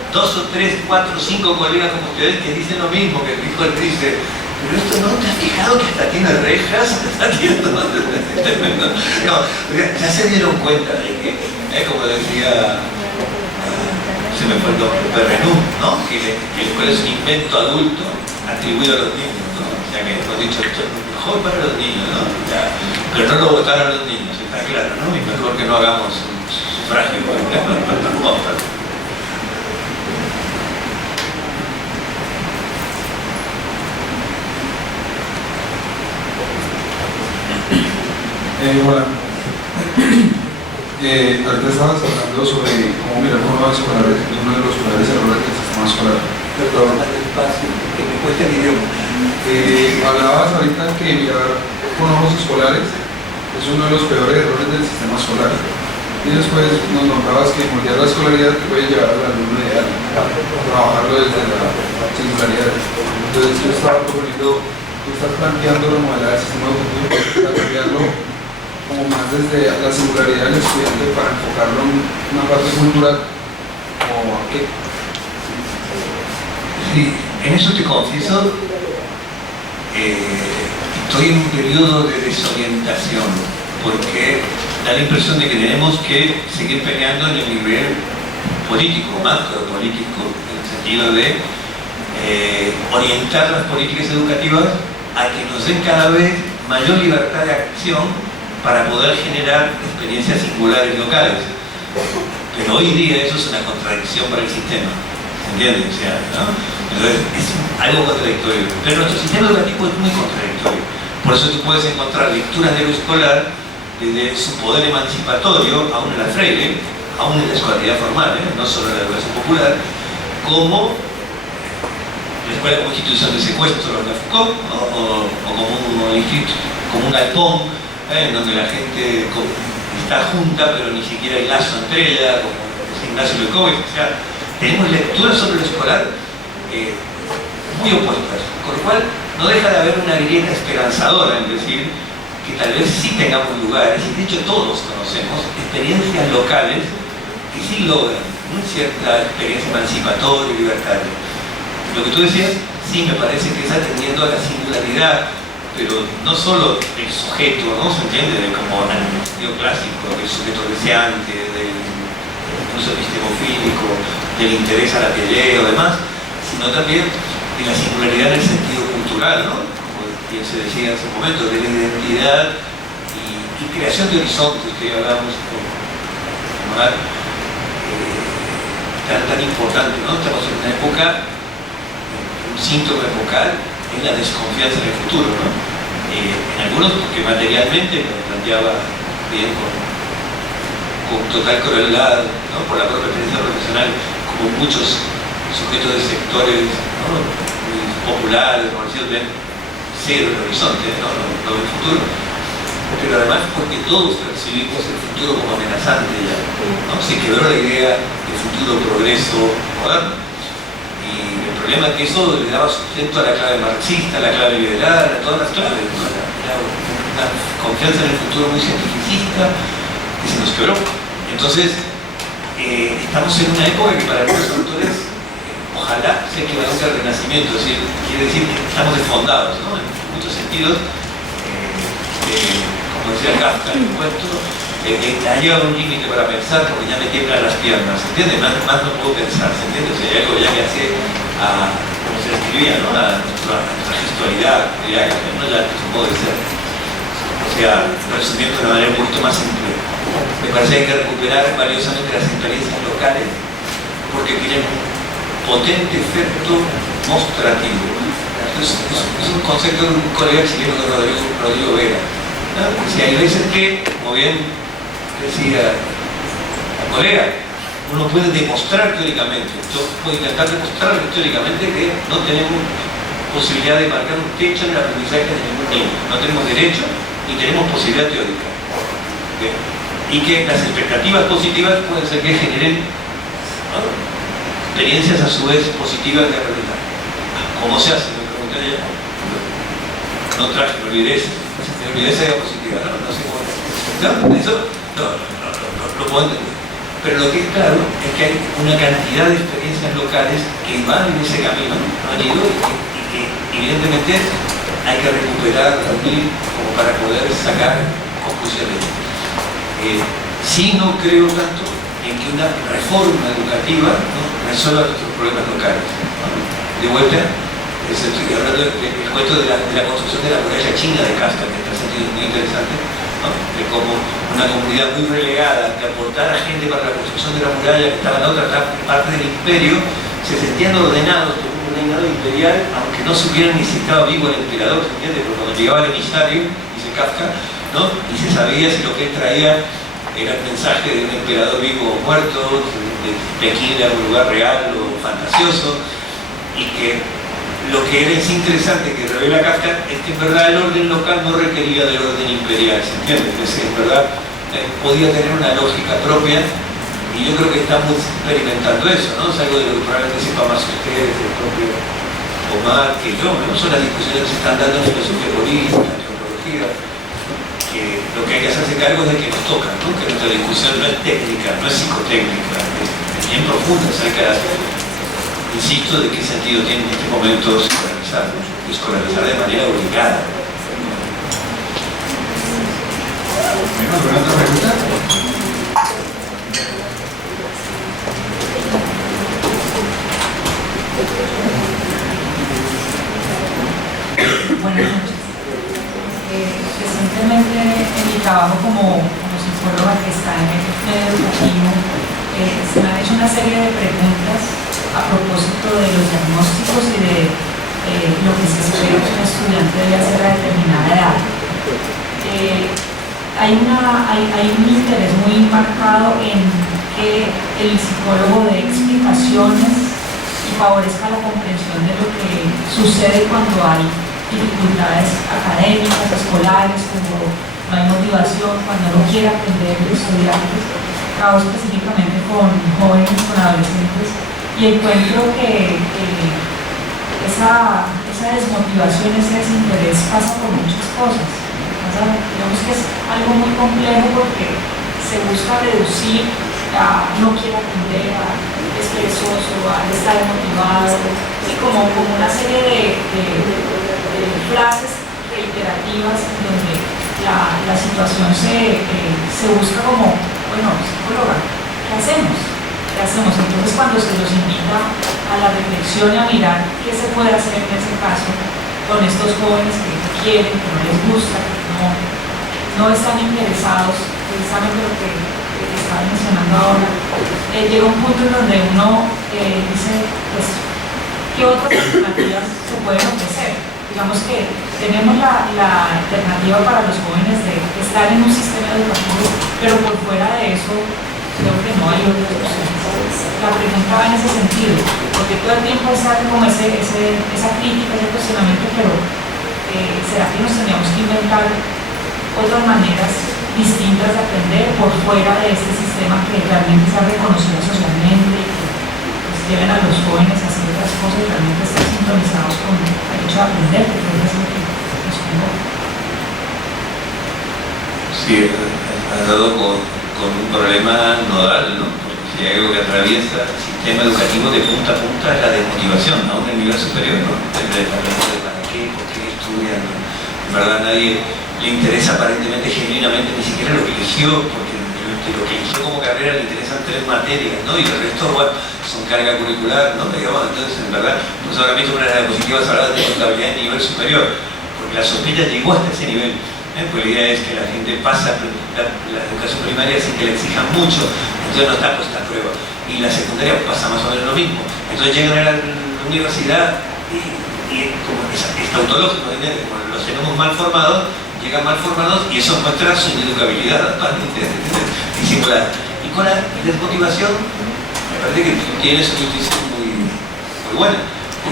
2 o 3, 4, 5 colegas como ustedes que dicen lo mismo, que el hijo dice, pero esto no te has fijado que hasta tiene rejas, no, ya se dieron cuenta de que, como decía, se me fue el nombre, Perrenú, ¿no? Que la escuela es un invento adulto atribuido a los niños, ¿no? O sea que hemos dicho, mejor para los niños, ¿no? Ya, pero no lo votaron los niños, está claro, ¿no? Y mejor que no hagamos un sufragio, Hola. Ahorita estabas hablando sobre cómo mirar uno de los peores errores del sistema escolar. Perdón, más despacio, que me cuesta el idioma. Hablabas ahorita que mirar con ojos escolares es uno de los peores errores del sistema escolar. Y después nos nombrabas que moldear la escolaridad te puede llevar al alumno ideal, trabajarlo desde la singularidad. Entonces yo estaba proponiendo, tú estás planteando remodelar el sistema educativo para cambiarlo como más desde la singularidad del estudiante para enfocarlo en una parte cultural o a qué. Sí, en eso te confieso, estoy en un periodo de desorientación porque da la impresión de que tenemos que seguir peleando en el nivel político, macro político, en el sentido de orientar las políticas educativas a que nos den cada vez mayor libertad de acción para poder generar experiencias singulares locales. Pero hoy día eso es una contradicción para el sistema, ¿entiendes? O sea, ¿no? Entonces es algo contradictorio. Pero nuestro sistema educativo es muy contradictorio. Por eso tú puedes encontrar lecturas de lo escolar desde su poder emancipatorio, aún en la Freire, aún en la escolaridad formal, no solo en la educación popular, como la escuela como institución de secuestro de Foucault, o como un galpón, en donde la gente está junta pero ni siquiera hay lazo entre ella, como es Ignacio Lecoq. O sea, tenemos lecturas sobre lo escolar muy opuestas, con lo cual no deja de haber una grieta esperanzadora en decir que tal vez sí tengamos lugares, y de hecho todos conocemos experiencias locales que sí logran cierta experiencia emancipatoria y libertaria. Lo que tú decías, sí me parece que es atendiendo a la singularidad, pero no solo el sujeto, ¿no? Se entiende, como en el sentido clásico, del sujeto deseante, del impulso epistemofílico, del interés a la pelea o demás, sino también de la singularidad en el sentido cultural, ¿no? Como bien se decía en ese momento, de la identidad y creación de horizontes que hablábamos con Moral, tan importante, ¿no? Estamos en una época, un síntoma epocal, es la desconfianza en el futuro, ¿no? En algunos, porque materialmente lo planteaba bien con total crueldad, ¿no? Por la propia experiencia profesional, como muchos sujetos de sectores, ¿no? Muy populares, conocidos, ven cero el horizonte, ¿no? No ven futuro, pero además porque todos percibimos el futuro como amenazante ya, ¿no? Se quebró la idea de futuro progreso moderno. El problema es que eso le daba sustento a la clave marxista, a la clave liberal, a todas las claves, ¿no? Una confianza en el futuro muy cientificista que se nos quebró. Entonces, estamos en una época que para algunos autores, ojalá sea equivalente al Renacimiento, es decir, quiere decir que estamos desfondados, ¿no? En muchos sentidos, como decía Kafka en el cuento, ha llegado un límite para pensar porque ya me tiemblan las piernas, ¿entiendes? Más no puedo pensar, ¿se entiende? O sea, hay algo ya que hace a, como se describía, ¿no? A nuestra gestualidad, diría, ¿no? Ya es un modo de ser. O sea, resumiendo de una manera un poquito más simple, me parece que hay que recuperar valiosamente las experiencias locales porque tienen un potente efecto mostrativo. Es un concepto de un colega chileno, de Rodrigo Vera, ¿no? Si hay veces que, como bien decía la colega, uno puede demostrar teóricamente, yo puedo intentar demostrar teóricamente que no tenemos posibilidad de marcar un techo en el aprendizaje de ningún niño, no tenemos derecho ni tenemos posibilidad teórica. Bien. Y que las expectativas positivas pueden ser que generen, ¿no?, experiencias a su vez positivas de aprendizaje. ¿Cómo se hace? Me pregunté ella. No traje, me olvidé esa diapositiva, no sé cómo. No, eso lo puedo entender. Pero lo que es claro es que hay una cantidad de experiencias locales que van en ese camino, han ido y que evidentemente hay que recuperar, reunir, como para poder sacar conclusiones. Sí, no creo tanto en que una reforma educativa, ¿no?, resuelva nuestros problemas locales, ¿no? De vuelta, estoy hablando del cuento de la construcción de la muralla china de Kafka, que en este sentido es muy interesante, ¿no?, de cómo una comunidad muy relegada de aportar a gente para la construcción de la muralla que estaba en la otra parte del imperio, se sentían ordenados por un reinado imperial, aunque no supieran ni si estaba vivo el emperador, ¿se entiende? Porque cuando llegaba el emisario, dice Kafka, ¿no?, y se sabía si lo que él traía era el mensaje de un emperador vivo o muerto, de Pekín era un lugar real o fantasioso, y que lo que era interesante que revela Kafka es que en verdad el orden local no requería del orden imperial, ¿se entiende? Es decir, en verdad podía tener una lógica propia, y yo creo que estamos experimentando eso, ¿no? Es algo de lo que probablemente sepa más ustedes, el propio Omar, que yo, ¿no? Son las discusiones que se están dando en filosofía política, en antropología, que lo que hay que hacerse cargo es de que nos toca, ¿no?, que nuestra discusión no es técnica, no es psicotécnica, es bien profunda acerca, insisto, de qué sentido tiene en este momento escolarizar de manera obligada. ¿Alguna otra pregunta? Buenas noches. Recientemente en mi trabajo como psicóloga que está en el medio educativo, se me han hecho una serie de preguntas a propósito de los diagnósticos y de lo que se espera que un estudiante debe hacer a determinada edad. Hay un interés muy marcado en que el psicólogo dé explicaciones y favorezca la comprensión de lo que sucede cuando hay dificultades académicas, escolares, cuando no hay motivación, cuando no quiere aprender el estudiante. Trabajo específicamente con jóvenes, con adolescentes, y encuentro que esa desmotivación, ese desinterés pasa por muchas cosas. Digamos que es algo muy complejo porque se busca reducir a no quiere aprender, a es perezoso, a estar desmotivado, así como una serie de frases reiterativas en donde la situación se busca como, bueno, psicóloga, ¿qué hacemos? ¿Qué hacemos? Entonces cuando se los invita a la reflexión y a mirar qué se puede hacer en ese caso con estos jóvenes que quieren, que no les gusta, que no están interesados, precisamente lo que estaba mencionando ahora, llega un punto en donde uno dice, pues, ¿qué otras alternativas se pueden ofrecer? Digamos que tenemos la alternativa para los jóvenes de estar en un sistema educativo, pero por fuera de eso creo que no hay otras opciones. La pregunta va en ese sentido, porque todo el tiempo está como esa crítica, ese cuestionamiento, pero ¿será que nos teníamos que inventar otras maneras distintas de aprender por fuera de este sistema que realmente se ha reconocido socialmente y que pues, lleven a los jóvenes a hacer otras cosas y realmente están sintonizados con el hecho de aprender, que creo que es lo que nos convoca? Sí, has dado con un problema nodal, ¿no? Porque si hay algo que atraviesa el sistema educativo de punta a punta es la desmotivación, aún en el nivel superior, ¿no? De para qué, por qué estudian, ¿no? En verdad nadie le interesa aparentemente, genuinamente, ni siquiera lo que eligió, porque lo que eligió como carrera le interesan 3 materias, ¿no? Y el resto, bueno, son carga curricular, ¿no? Digamos, entonces, en verdad, pues ahora mismo una de las diapositivas hablaba de contabilidad de nivel superior, porque la sospecha llegó hasta ese nivel. Pues la idea es que la gente pasa la educación primaria sin que le exijan mucho, entonces no está puesta a prueba. Y la secundaria pasa más o menos lo mismo. Entonces llegan a la universidad y como es tautológico, como los tenemos mal formados, llegan mal formados y eso muestra su ineducabilidad disciplinar. Y con la desmotivación, me parece que tienes una intuición muy buena.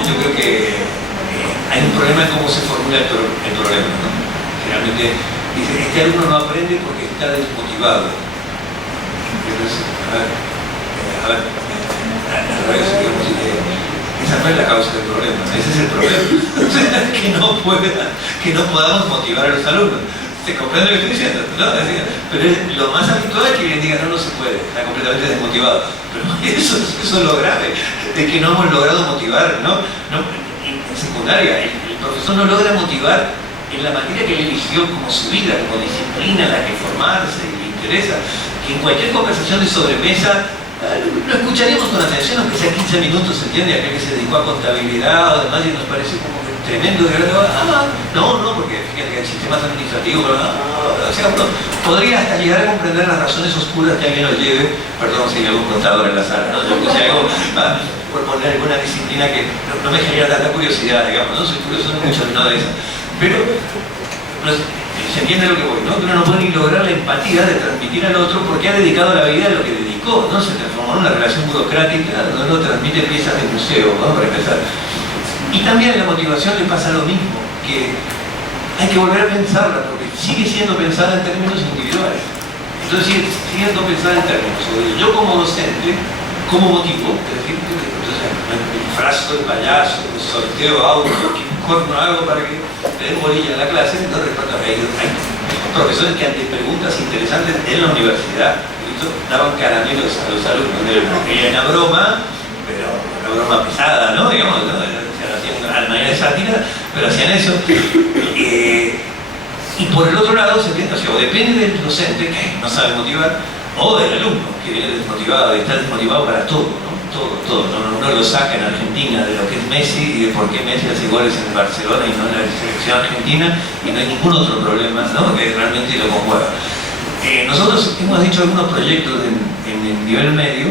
Yo creo que hay un problema en cómo se formula el problema, ¿no? Generalmente Dice, este alumno no aprende porque está desmotivado. Entonces, al revés, digamos, esa no es la causa del problema, ese es el problema. que no podamos motivar a los alumnos. ¿Se comprende lo que estoy diciendo? ¿No? Pero lo más habitual es que alguien diga, no se puede, está completamente desmotivado. Pero eso es lo grave, de que no hemos logrado motivar, ¿no? En secundaria, el profesor no logra motivar en la materia que él eligió como su vida, como disciplina en la que formarse y le interesa, que en cualquier conversación de sobremesa lo escucharíamos con atención, aunque sea 15 minutos, ¿se entiende? Aquel que se dedicó a contabilidad o demás, y nos parece como que tremendo, no, porque fíjate que el sistema administrativo, o sea, uno podría hasta llegar a comprender las razones oscuras que alguien nos lleve, perdón si hay algún contador en la sala, ¿no? Yo puse algo por poner alguna disciplina que no me genera tanta curiosidad, digamos, no soy curioso mucho, no de eso, pero se entiende lo que voy, ¿no? Que uno no puede ni lograr la empatía de transmitir al otro porque ha dedicado la vida a lo que dedicó, ¿no? Se transformó en una relación burocrática donde uno transmite piezas de museo, ¿no? Para empezar. Y también a la motivación le pasa lo mismo, que hay que volver a pensarla, porque sigue siendo pensada en términos individuales. Entonces sigue siendo pensada en términos sobre yo como docente, como motivo, es decir, me disfrazo de payaso, sorteo auto, ¿qué corno hago para que le den bolilla en la clase? No recuerdo, hay profesores que ante preguntas interesantes en la universidad daban caramelos a los alumnos, era una broma, pero una broma pesada, ¿no? Digamos, ¿no? A la manera de sátira, pero hacían eso. Y por el otro lado, o depende del docente que no sabe motivar, o del alumno que viene desmotivado y está desmotivado para todo, ¿no? Todo. No lo saca en Argentina de lo que es Messi y de por qué Messi hace goles en Barcelona y no en la selección argentina, y no hay ningún otro problema, ¿no? Que realmente lo conjuega. Nosotros hemos hecho algunos proyectos en el nivel medio,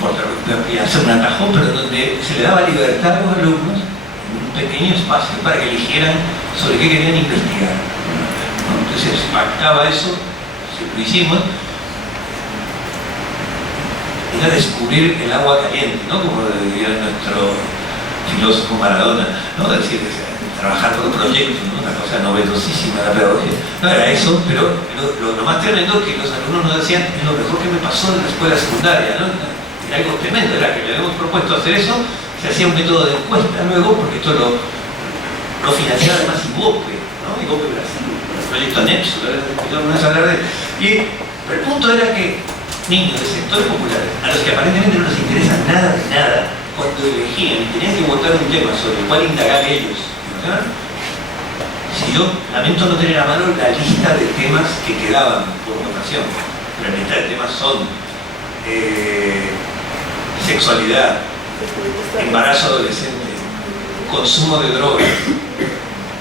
por hacer un atajo, pero donde se le daba libertad a los alumnos en un pequeño espacio para que eligieran sobre qué querían investigar, ¿no? Entonces se pactaba eso, lo hicimos, era descubrir el agua caliente, ¿no? Como diría nuestro filósofo Maradona, ¿no? Es decir, trabajar por un proyecto, ¿no? Una cosa novedosísima la pedagogía. No era eso, pero lo más tremendo que los alumnos nos decían es lo mejor que me pasó en la escuela secundaria, ¿no? Era algo tremendo, era que le habíamos propuesto hacer eso, se hacía un método de encuesta luego, porque esto lo financiaba además IVOPE, ¿no? IVOPE Brasil, el proyecto Nexo, pero el punto era que niños de sectores populares, a los que aparentemente no les interesa nada de nada, cuando elegían y tenían que votar un tema sobre el cual indagar ellos, ¿verdad? Si yo lamento no tener a mano la lista de temas que quedaban por votación, pero la lista de temas son sexualidad, embarazo adolescente, consumo de drogas,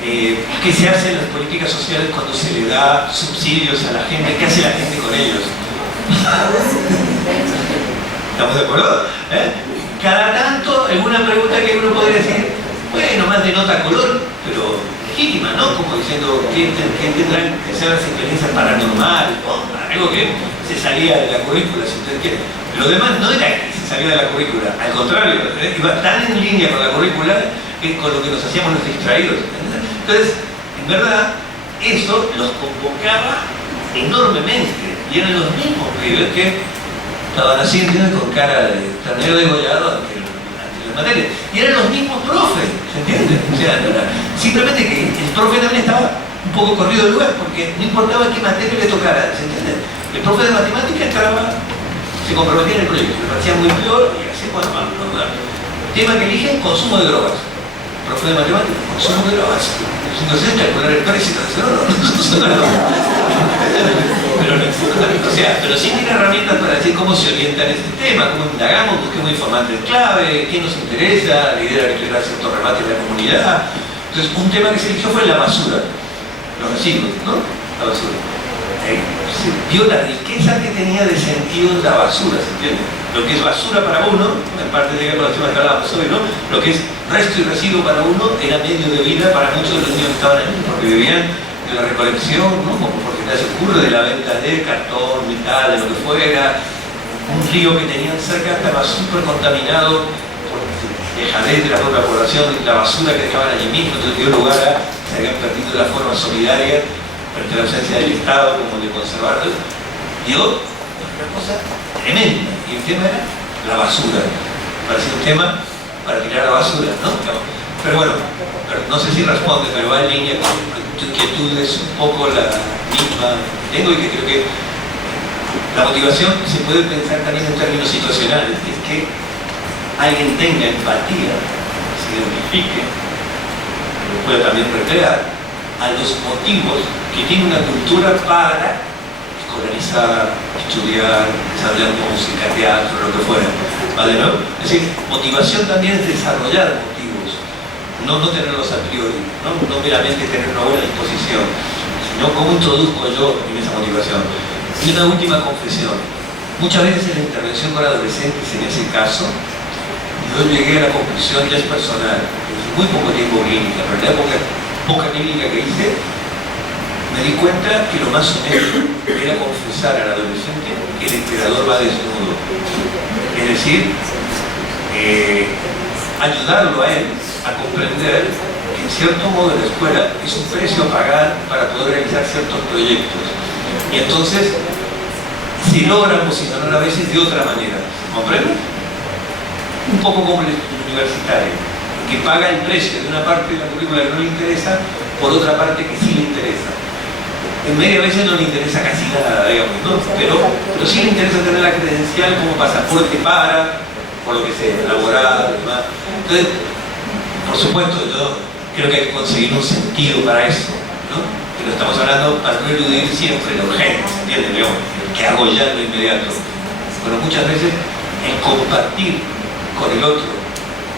qué se hace en las políticas sociales cuando se le da subsidios a la gente, qué hace la gente con ellos. ¿Estamos de acuerdo? Cada tanto, alguna pregunta que uno podría decir, bueno, más de nota color, pero legítima, ¿no? Como diciendo, ¿qué tendrán que ser las experiencias paranormales? Algo que se salía de la currícula, si usted quiere. Lo demás no era que se salía de la currícula, al contrario, iba tan en línea con la currícula que con lo que nos hacíamos los distraídos. Entonces, en verdad, eso los convocaba enormemente, y eran los mismos pibes que estaban así, ¿entiendes? Con cara de ternero degollado ante las materias, y eran los mismos profes, ¿se entiende? O sea, simplemente que el profe también estaba un poco corrido de lugar, porque no importaba qué materia le tocara, ¿se entiende? El profe de matemática entraba, se comprometía en el proyecto, le parecía muy peor y así, bueno, tema que eligen, consumo de drogas. Profe de matemática, consumo de drogas. Entonces, calcular el precio, pero sí tiene herramientas para decir cómo se orienta en este tema, cómo indagamos, busquemos informantes clave, qué nos interesa, la idea de crear cierto remate en la comunidad. Entonces, un tema que se eligió fue la basura, los residuos, ¿no? La basura. Se vio la riqueza que tenía de sentido en la basura, ¿se entiende? Lo que es basura para uno, en parte de la temas que hablábamos hoy, ¿no? Lo que es resto y residuo para uno era medio de vida para muchos de los niños que estaban allí, porque vivían de la recolección, ¿no? Como porque se ocurre, de la venta de cartón, metal, de lo que fuera. Un río que tenían cerca estaba súper contaminado por dejadez de la propia población, la basura que dejaban allí mismo, entonces dio lugar a se habían perdido la forma solidaria frente a la ausencia del Estado, como de conservarlos, dio una cosa tremenda. Y el tema era la basura. Parecía un tema para tirar a la basura, ¿no? Pero bueno, no sé si responde, pero va en línea con tu inquietud, es un poco la misma que tengo, y que creo que la motivación se puede pensar también en términos situacionales, es que alguien tenga empatía, se identifique, lo pueda también recrear, a los motivos que tiene una cultura para escolarizar, estudiar, desarrollar música, teatro, lo que fuera. ¿Vale, no? Es decir, motivación también es desarrollar motivos, no tenerlos a priori, no meramente tener una buena disposición, sino cómo introduzco yo en esa motivación. Y una última confesión. Muchas veces en la intervención con adolescentes, en ese caso, yo llegué a la conclusión, ya es personal, en muy poco tiempo clínica, pero en la época poca clínica que hice, me di cuenta que lo más honesto era confesar al adolescente que el emperador va desnudo. Es decir, ayudarlo a él a comprender que en cierto modo la escuela es un precio a pagar para poder realizar ciertos proyectos. Y entonces se logra posicionar a veces de otra manera. ¿Comprende? Un poco como el universitario, que paga el precio de una parte de la currícula que no le interesa por otra parte que sí le interesa. En media veces no le interesa casi nada, digamos, ¿no? pero sí le interesa tener la credencial como pasaporte para, por lo que sea, laboral, demás. Entonces, por supuesto, yo creo que hay que conseguir un sentido para eso, ¿no? Pero estamos hablando para no eludir siempre lo urgente, ¿entiendes? Digamos, que hago ya en lo inmediato. Pero muchas veces el compartir con el otro,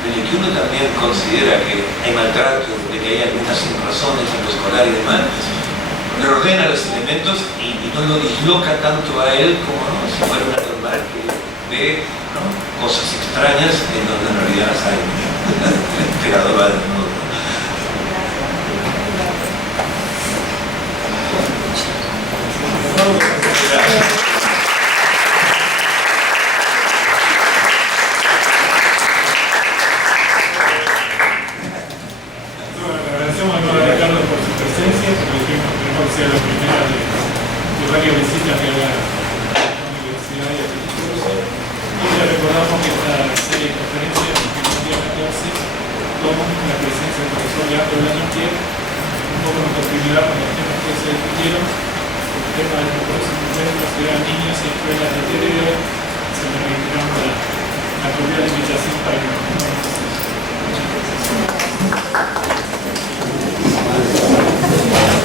desde que uno también considera que hay maltrato, de que hay algunas razones en lo escolar y demás, le ordena los elementos y no lo disloca tanto a él como si fuera una normal que ve, ¿no?, cosas extrañas en donde en realidad las hay. El emperador va desnudo. Agradecemos a Ricardo por su presencia, porque esperemos que sea la primera de varias visitas que haga a la universidad y a su curso. Y le recordamos que esta serie de conferencias el día 14 con la presencia del profesor Leandro Lanitier, un poco nos contribuirá con los temas que se discutieron, el tema del próximo encuentro será niños y escuelas de Telegram,